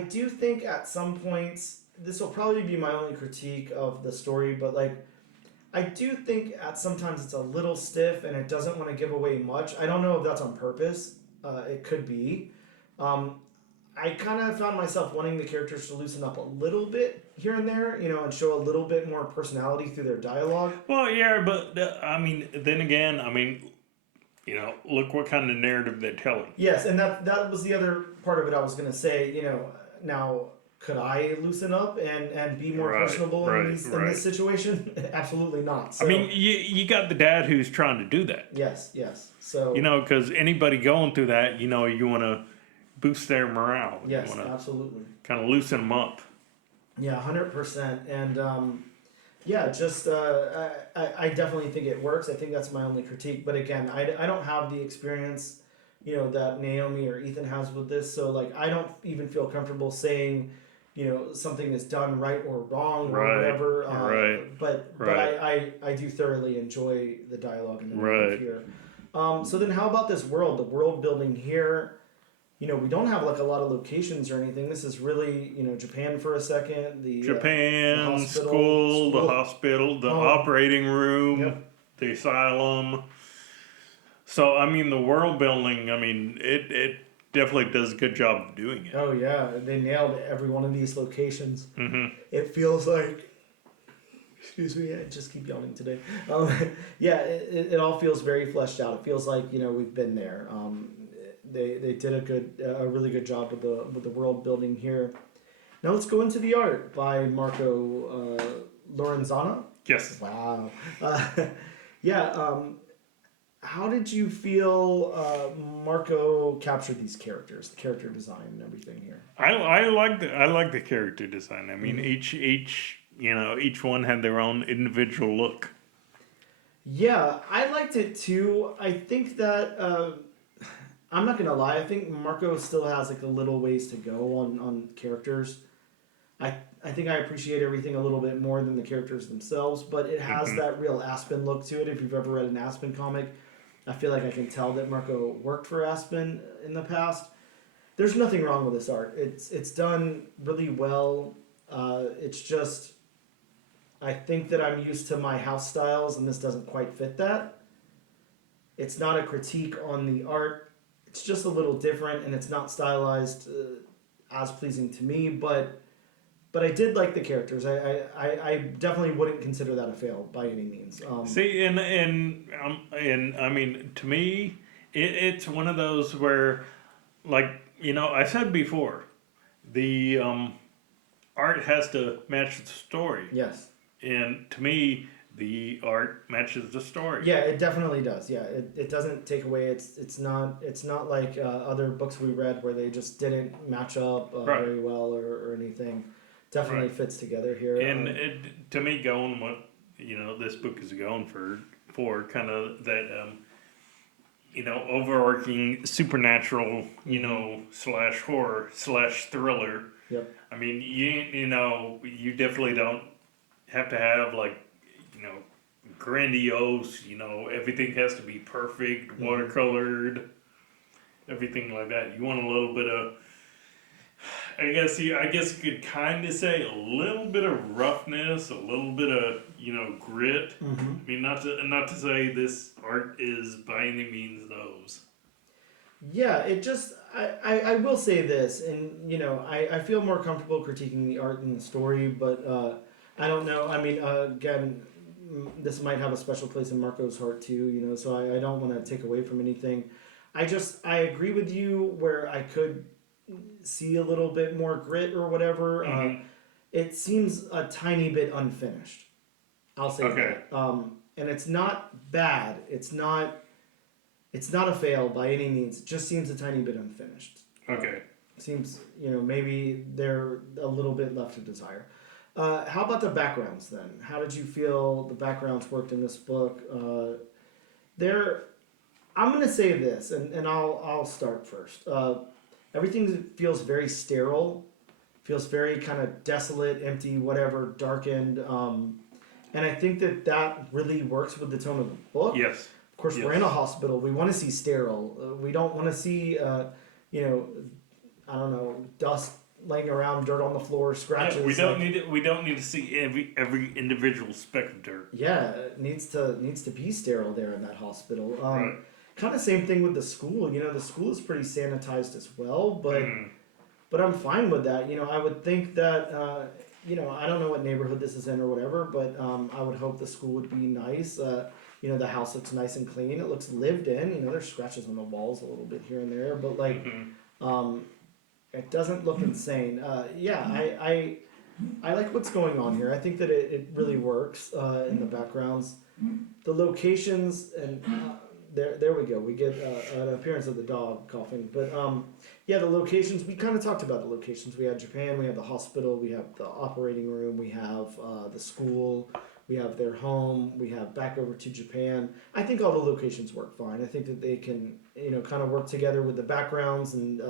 do think at some points, this will probably be my only critique of the story, but I do think at sometimes it's a little stiff and it doesn't want to give away much. I don't know if that's on purpose. It could be. I kind of found myself wanting the characters to loosen up a little bit here and there, and show a little bit more personality through their dialogue. Well, yeah, but then again, look what kind of narrative they're telling. Yes, and that was the other part of it I was going to say, now could I loosen up and be more personable in this situation? Absolutely not. So, you got the dad who's trying to do that. Yes. So because anybody going through that, you want to boost their morale. Yes, you want to absolutely. kind of loosen them up. Yeah, 100%. And I definitely think it works. I think that's my only critique. But again, I don't have the experience, that Naomi or Ethan has with this. So I don't even feel comfortable saying, something is done right or wrong or whatever. But I do thoroughly enjoy the dialogue in the narrative here. So then how about this world? The world building here. We don't have a lot of locations or anything. This is really, Japan for a second. The school, the hospital, the operating room, the asylum. So, the world building, it definitely does a good job of doing it. Oh, yeah. They nailed every one of these locations. Mm-hmm. It feels like... Excuse me, I just keep yawning today. It all feels very fleshed out. It feels like, we've been there. They did a really good job with the world building here. Now let's go into the art by Marco Lorenzana. Yes. Wow. How did you feel Marco captured these characters, the character design and everything here? I like the character design. Each one had their own individual look. Yeah, I liked it too. I think that I'm not gonna lie. I think Marco still has a little ways to go on characters. I think I appreciate everything a little bit more than the characters themselves, but it has that real Aspen look to it. If you've ever read an Aspen comic, I feel like I can tell that Marco worked for Aspen in the past. There's nothing wrong with this art. It's done really well. It's just, I think that I'm used to my house styles, and this doesn't quite fit that. It's not a critique on the art. It's just a little different, and it's not stylized as pleasing to me, but I did like the characters. I definitely wouldn't consider that a fail by any means. See, to me, it's one of those where, I said before, the art has to match the story. Yes. And to me, the art matches the story. Yeah, it definitely does. Yeah, it doesn't take away. It's not like other books we read where they just didn't match up very well or anything. Definitely fits together here. And to me, going what this book is going for kind of that overarching supernatural / horror / thriller. Yep. You definitely don't have to have grandiose, everything has to be perfect, watercolored, everything like that. You want a little bit of, I guess you could kind of say a little bit of roughness, a little bit of, grit. Mm-hmm. Not to say this art is by any means those. Yeah, it just, I will say this, and, I feel more comfortable critiquing the art than the story, but I don't know. Again, this might have a special place in Marco's heart too, so I don't want to take away from anything. I agree with you where I could see a little bit more grit or whatever. It seems a tiny bit unfinished. I'll say that. And it's not bad. It's not a fail by any means. It just seems a tiny bit unfinished. Okay. Seems, maybe they're a little bit left to desire. How about the backgrounds then? How did you feel the backgrounds worked in this book? I'm going to say this, and I'll start first. Everything feels very sterile, feels very kind of desolate, empty, whatever, darkened. And I think that really works with the tone of the book. Yes. Of course, we're in a hospital. We want to see sterile. We don't want to see, I don't know, dust laying around, dirt on the floor, scratches. Yeah, we don't need to see every individual speck of dirt. Yeah, it needs to be sterile there in that hospital. Right. Kind of same thing with the school. The school is pretty sanitized as well, but I'm fine with that. I would think that I don't know what neighborhood this is in or whatever, but I would hope the school would be nice. The house looks nice and clean. It looks lived in. There's scratches on the walls a little bit here and there, but it doesn't look insane. I like what's going on here. I think that it really works in the backgrounds. The locations, and there we go. We get an appearance of the dog coughing. But the locations, we kind of talked about the locations. We had Japan, we have the hospital, we have the operating room, we have the school, we have their home, we have back over to Japan. I think all the locations work fine. I think that they can, kind of work together with the backgrounds and...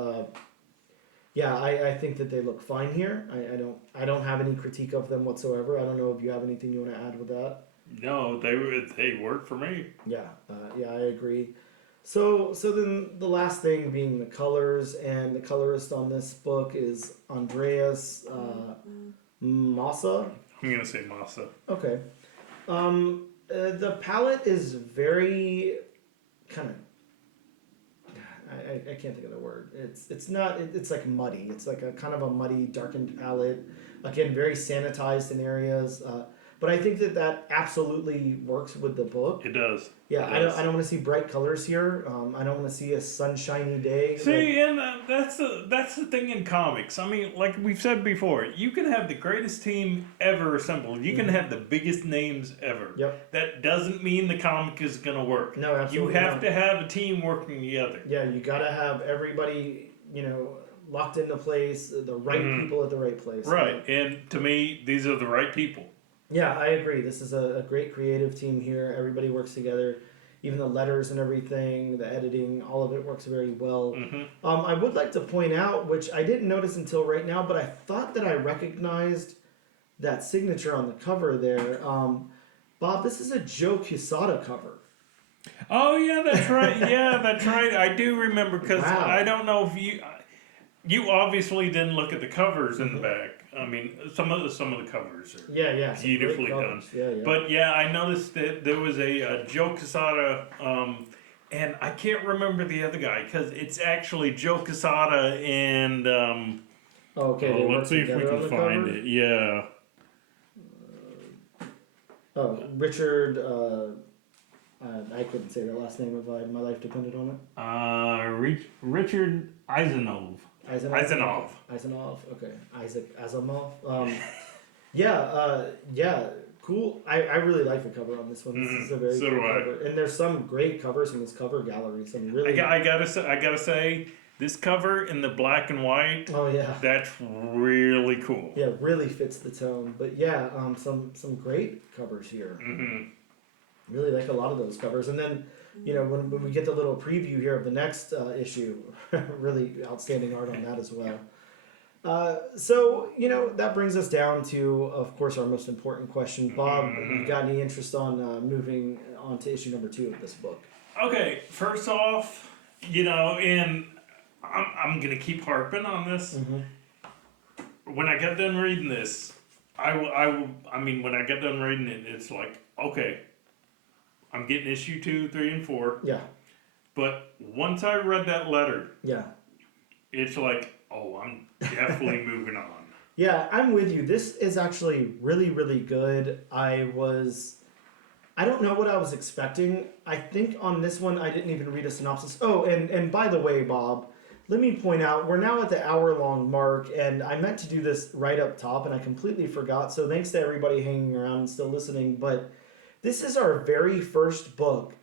I think that they look fine here. I don't have any critique of them whatsoever. I don't know if you have anything you want to add with that. No, they work for me. Yeah, I agree. So then the last thing being the colors, and the colorist on this book is Andreas Massa. I'm gonna say Massa. Okay. The palette is very kind of. I can't think of the word. It's like muddy. It's like a kind of a muddy, darkened palette. Again, very sanitized in areas. But I think that absolutely works with the book. It does. Yeah, I don't want to see bright colors here. I don't want to see a sunshiny day. See, and that's the thing in comics. I mean, like we've said before, you can have the greatest team ever assembled. You can have the biggest names ever. Yep. That doesn't mean the comic is going to work. No, absolutely You have not. to have a team working together. Yeah, you got to have everybody, locked into place, the right people at the right place. Right, and to me, these are the right people. Yeah, I agree. This is a great creative team here. Everybody works together. Even the letters and everything, the editing, all of it works very well. I would like to point out, which I didn't notice until right now, but I thought that I recognized that signature on the cover there. Bob, this is a Joe Quesada cover. Oh, yeah, that's right. Yeah, that's right. I do remember, because I don't know if you obviously didn't look at the covers in the back. I mean, some of the covers are beautifully done. Yeah. But yeah, I noticed that there was a Joe Quesada, and I can't remember the other guy because it's actually Joe Quesada and. Let's see if we can find it. Yeah. Richard. I couldn't say that last name if my life depended on it. Richard Eisenov. Eisenov. Okay. Isaac Asimov. Cool. I really like the cover on this one. This is a very cool cover. And there's some great covers in this cover gallery. Some really. I gotta say, this cover in the black and white. Oh yeah. That's really cool. Yeah, really fits the tone. But yeah, some great covers here. Really like a lot of those covers. And then, when we get the little preview here of the next issue, really outstanding art on that as well. So, that brings us down to, of course, our most important question. Bob, you got any interest on moving on to issue number 2 of this book? Okay, first off, and I'm going to keep harping on this. When I got done reading this, when I got done reading it, it's like, okay, I'm getting issue 2, 3, and 4. Yeah. But once I read that letter, yeah, it's like, oh, I'm definitely moving on. Yeah, I'm with you. This is actually really, really good. I I don't know what I was expecting. I think on this one I didn't even read a synopsis. Oh, and by the way, Bob, let me point out we're now at the hour-long mark, and I meant to do this right up top, and I completely forgot. So thanks to everybody hanging around and still listening. But this is our very first book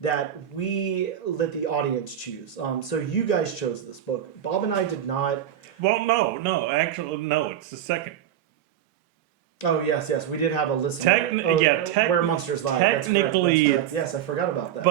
that we let the audience choose. So you guys chose this book. Bob and I did not. Well, no, actually, no, it's the second. Oh, yes, we did have a listener. Where Monsters Lie. Technically, That's correct. Yes, I forgot about that.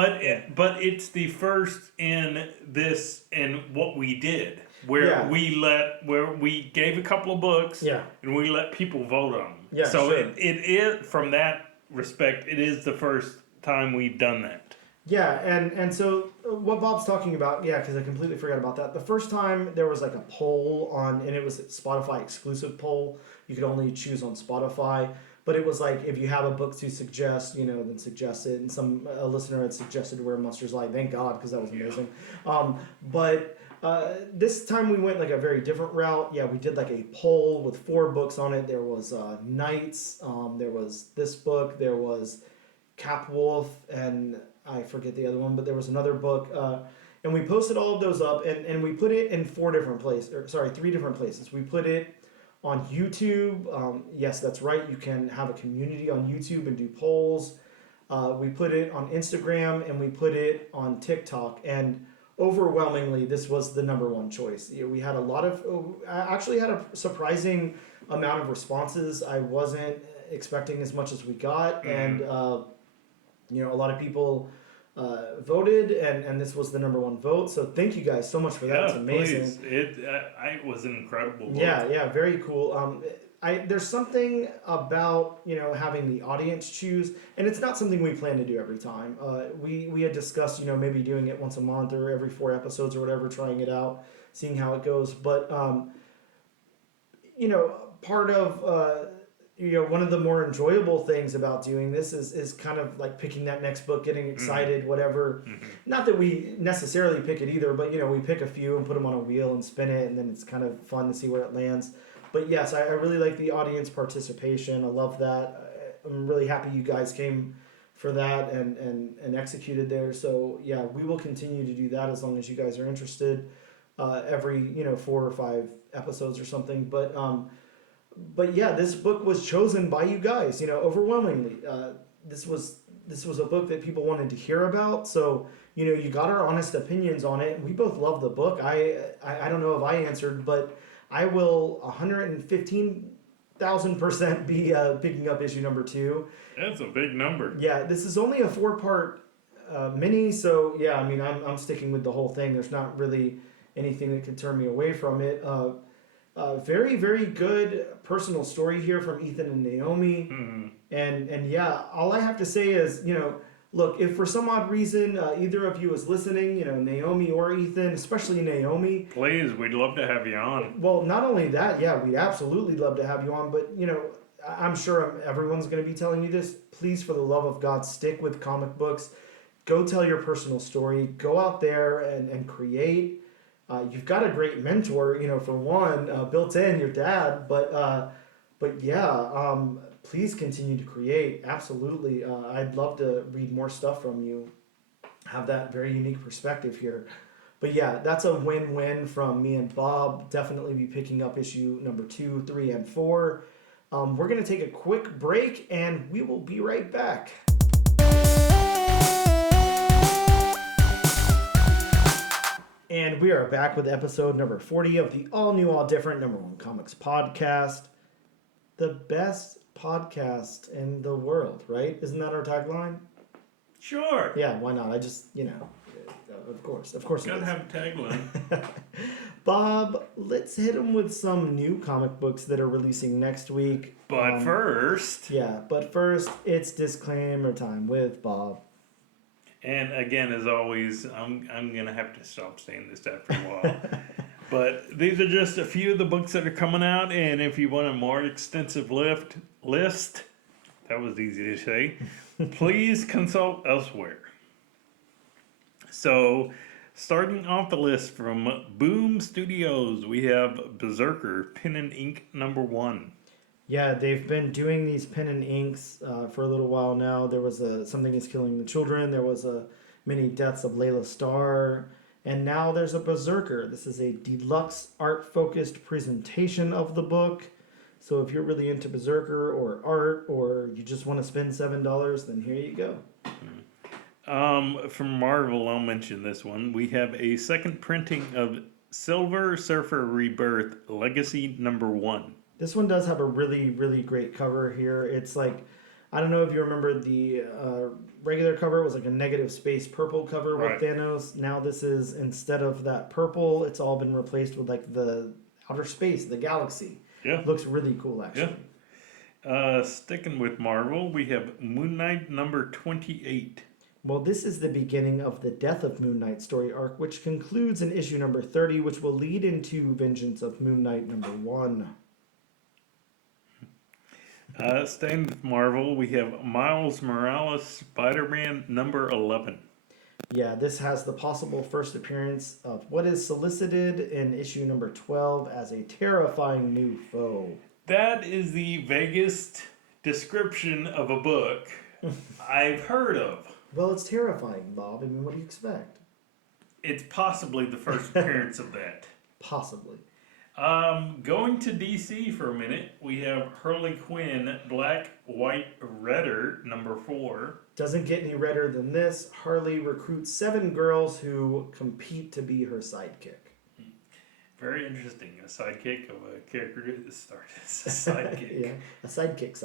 But it's the first in this and what we did, where we gave a couple of books, and we let people vote on them. Yeah, so sure. it is, from that respect, it is the first time we've done that. Yeah, and so what Bob's talking about, because I completely forgot about that. The first time there was like a poll on, and it was a Spotify exclusive poll. You could only choose on Spotify, but it was like, if you have a book to suggest, then suggest it. And a listener had suggested Where Monsters Lie. Thank God, because that was amazing. But this time we went like a very different route. Yeah, we did like a poll with 4 books on it. There was Knights, there was this book, there was Capwolf, and I forget the other one, but there was another book. And we posted all of those up, and we put it in 3 different places. We put it on YouTube. Yes, that's right. You can have a community on YouTube and do polls. We put it on Instagram, and we put it on TikTok. And overwhelmingly, this was the number one choice. We had actually had a surprising amount of responses. I wasn't expecting as much as we got. And, a lot of people voted, and this was the number one vote. So thank you guys so much for that. It's amazing. Please. It was an incredible book. Yeah, very cool. There's something about having the audience choose, and it's not something we plan to do every time. We had discussed maybe doing it once a month or every 4 episodes or whatever, trying it out, seeing how it goes. But part of one of the more enjoyable things about doing this is kind of like picking that next book, getting excited, whatever. Not that we necessarily pick it either, but we pick a few and put them on a wheel and spin it, and then it's kind of fun to see where it lands. But yes, I really like the audience participation. I love that. I'm really happy you guys came for that and executed there. So yeah, we will continue to do that as long as you guys are interested. Every 4 or 5 episodes or something. But yeah, this book was chosen by you guys, overwhelmingly. This was a book that people wanted to hear about. So, you got our honest opinions on it. We both love the book. I don't know if I answered, but I will 115,000% be picking up issue number 2. That's a big number. Yeah, this is only a 4-part mini. So yeah, I mean, I'm sticking with the whole thing. There's not really anything that could turn me away from it. Very, very good personal story here from Ethan and Naomi. And yeah, all I have to say is, look, if for some odd reason either of you is listening, Naomi or Ethan, especially Naomi. Please, we'd love to have you on. Well, not only that, yeah, we'd absolutely love to have you on, but, I'm sure everyone's going to be telling you this. Please, for the love of God, stick with comic books. Go tell your personal story. Go out there and create. You've got a great mentor, for one, built in, your dad. But yeah, please continue to create. Absolutely. I'd love to read more stuff from you. Have that very unique perspective here. But yeah, that's a win-win from me and Bob. Definitely be picking up issue number 2, 3, and 4. We're going to take a quick break, and we will be right back. And we are back with episode number 40 of the all-new, all-different number 1 comics podcast. The best podcast in the world, right? Isn't that our tagline? Sure. Yeah, why not? I just, of course. Gotta have a tagline. Bob, let's hit them with some new comic books that are releasing next week. But first, it's disclaimer time with Bob. And again, as always, I'm gonna have to stop saying this after a while. But these are just a few of the books that are coming out, and if you want a more extensive list, that was easy to say, please consult elsewhere. So, starting off the list from Boom Studios, we have Berserker, Pen and Ink number 1. Yeah, they've been doing these pen and inks for a little while now. There was Something is Killing the Children. There was many deaths of Layla Starr. And now there's a Berserker. This is a deluxe art-focused presentation of the book. So if you're really into Berserker or art, or you just want to spend $7, then here you go. From Marvel, I'll mention this one. We have a second printing of Silver Surfer Rebirth Legacy #1. This one does have a really, really great cover here. It's like, I don't know if you remember the regular cover was like a negative space purple cover with Thanos. Now this is, instead of that purple, it's all been replaced with like the outer space, the galaxy. Yeah. Looks really cool, actually. Yeah. Sticking with Marvel, we have Moon Knight #28. Well, this is the beginning of the Death of Moon Knight story arc, which concludes in issue number 30, which will lead into Vengeance of Moon Knight #1. Staying with Marvel, we have Miles Morales Spider-Man #11. Yeah, this has the possible first appearance of what is solicited in issue number 12 as a terrifying new foe. That is the vaguest description of a book I've heard of. Well, it's terrifying, Bob. I mean, what do you expect? It's possibly the first appearance of that. Possibly. Going to DC for a minute, we have Harley Quinn Black, White, Redder #4. Doesn't get any redder than this. Harley recruits 7 girls who compete to be her sidekick. Very interesting. A sidekick of a character that started as a sidekick. Yeah, a sidekick.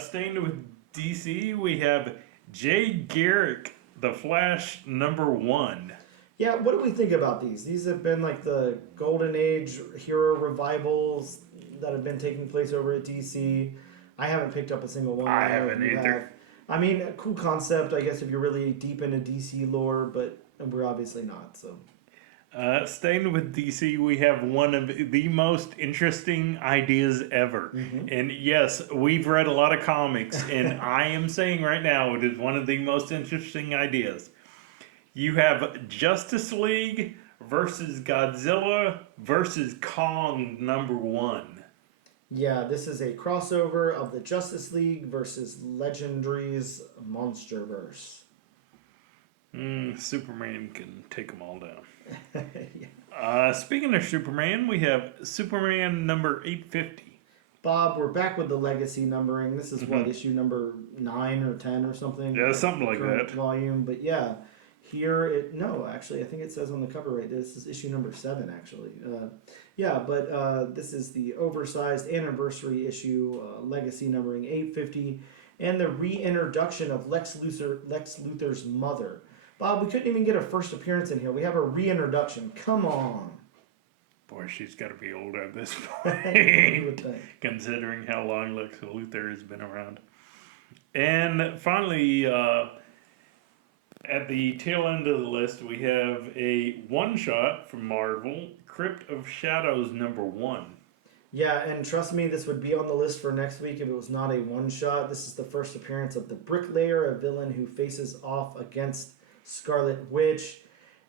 Staying with DC, we have Jay Garrick, The Flash #1. Yeah, what do we think about these? These have been like the golden age hero revivals that have been taking place over at DC. I haven't picked up a single one. I haven't either. I mean, a cool concept, I guess, if you're really deep into DC lore, but we're obviously not, so. Staying with DC, we have one of the most interesting ideas ever. Mm-hmm. And yes, we've read a lot of comics, and I am saying right now it is one of the most interesting ideas. You have Justice League versus Godzilla versus Kong #1. Yeah, this is a crossover of the Justice League versus Legendary's Monsterverse. Superman can take them all down. Yeah. Speaking of Superman, we have Superman #850. Bob, we're back with the legacy numbering. This is what, issue number 9 or 10 or something? Yeah, something like Current that. volume, but yeah. Here, actually, I think it says on the cover right there, this is issue number 7, actually. This is the oversized anniversary issue, legacy numbering 850, and the reintroduction of Lex Luthor's mother. Bob, we couldn't even get a first appearance in here. We have a reintroduction. Come on. Boy, she's got to be old at this You would point, think. considering how long Lex Luthor has been around. And finally, at the tail end of the list, we have a one-shot from Marvel, Crypt of Shadows #1. Yeah, and trust me, this would be on the list for next week if it was not a one-shot. This is the first appearance of the Bricklayer, a villain who faces off against Scarlet Witch.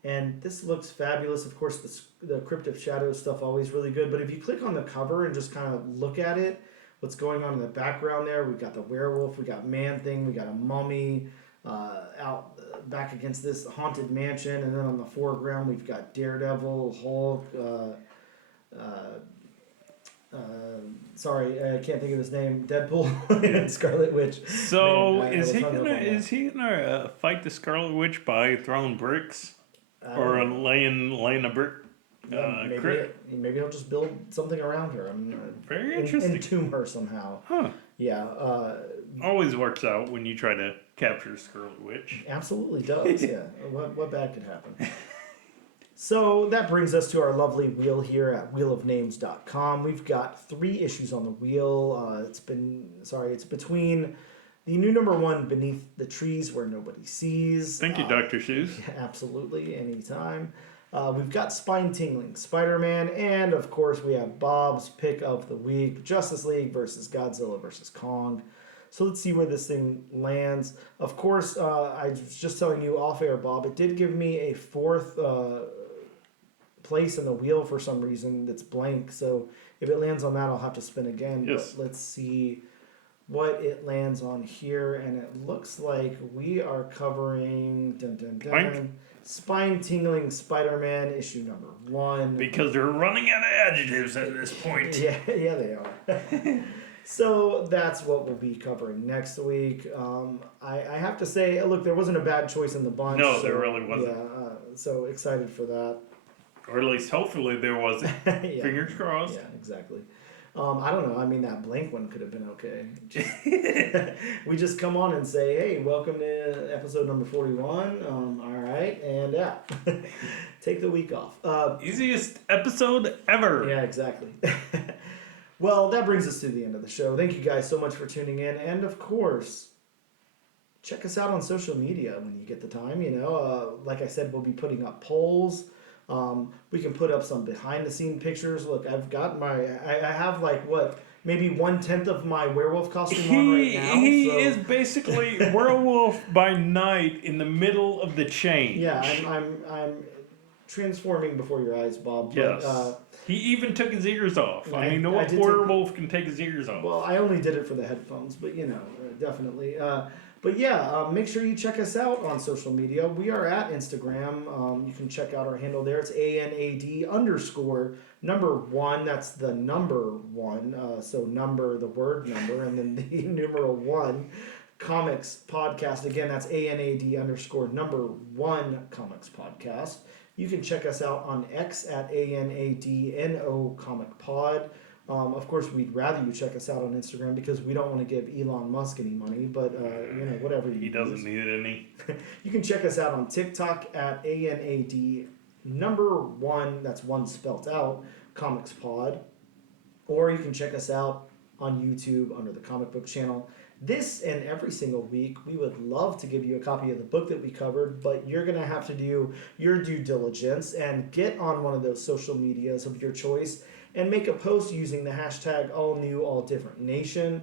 And this looks fabulous. Of course, the Crypt of Shadows stuff always really good. But if you click on the cover and just kind of look at it, what's going on in the background there, we've got the werewolf, we got Man-Thing, we got a mummy out back against this haunted mansion. And then on the foreground, we've got Daredevil, Hulk, I can't think of his name, Deadpool, and Scarlet Witch. So Man, is he gonna fight the Scarlet Witch by throwing bricks or laying a brick? Maybe he'll just build something around her. Very interesting. Entomb her somehow. Huh. Yeah. Always works out when you try to capture Scarlet Witch. Absolutely does. Yeah. What bad could happen? So that brings us to our lovely wheel here at wheelofnames.com. We've got 3 issues on the wheel. It's between the new #1, Beneath the Trees Where Nobody Sees. Thank you, Dr. Seuss. Yeah, absolutely, anytime. We've got Spine-Tingling Spider-Man, and of course we have Bob's pick of the week, Justice League versus Godzilla versus Kong. So let's see where this thing lands. Of course, I was just telling you off air, Bob, it did give me a 4th place in the wheel for some reason that's blank. So If it lands on that, I'll have to spin again. Yes. But let's see what it lands on here. And it looks like we are covering Spine-Tingling Spider-Man issue number 1. Because they're running out of adjectives at this point. Yeah, they are. So that's what we'll be covering next week. I have to say, look, there wasn't a bad choice in the bunch. No, there really wasn't. Yeah, so excited for that. Or at least hopefully there wasn't. Yeah. Fingers crossed. Yeah, exactly. I don't know. I mean, that blank one could have been okay. We just come on and say, hey, welcome to episode number 41. All right. And yeah, take the week off. Easiest episode ever. Yeah, exactly. Well, that brings us to the end of the show. Thank you guys so much for tuning in. And of course, check us out on social media when you get the time. Like I said, we'll be putting up polls. We can put up some behind the scene pictures. Look, I've got I have maybe 1/10 of my werewolf costume on right now. He is basically werewolf by night in the middle of the chain. Yeah, I'm transforming before your eyes, Bob. But, yes. He even took his ears off. I mean, no I did werewolf can take his ears off. Well, I only did it for the headphones, but definitely. But yeah, make sure you check us out on social media. We are at Instagram. You can check out our handle there. It's ANAD_1. That's the number 1. So number, the word number, and then the numeral 1. Comics Podcast. Again, that's ANAD_1 Comics Podcast. You can check us out on X at ANADNO Comic Pod. Of course, we'd rather you check us out on Instagram because we don't want to give Elon Musk any money, but whatever you He doesn't need any. You can check us out on TikTok at ANAD_1, that's 1 spelt out, Comics Pod. Or you can check us out on YouTube under the Comic Book Channel. This and every single week, we would love to give you a copy of the book that we covered, but you're going to have to do your due diligence and get on one of those social medias of your choice and make a post using the hashtag AllNewAllDifferentNation.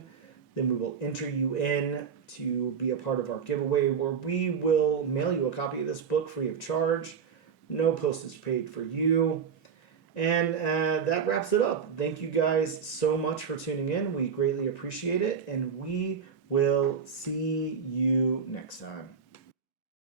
Then we will enter you in to be a part of our giveaway where we will mail you a copy of this book free of charge. No postage paid for you. And that wraps it up. Thank you guys so much for tuning in. We greatly appreciate it. And we will see you next time.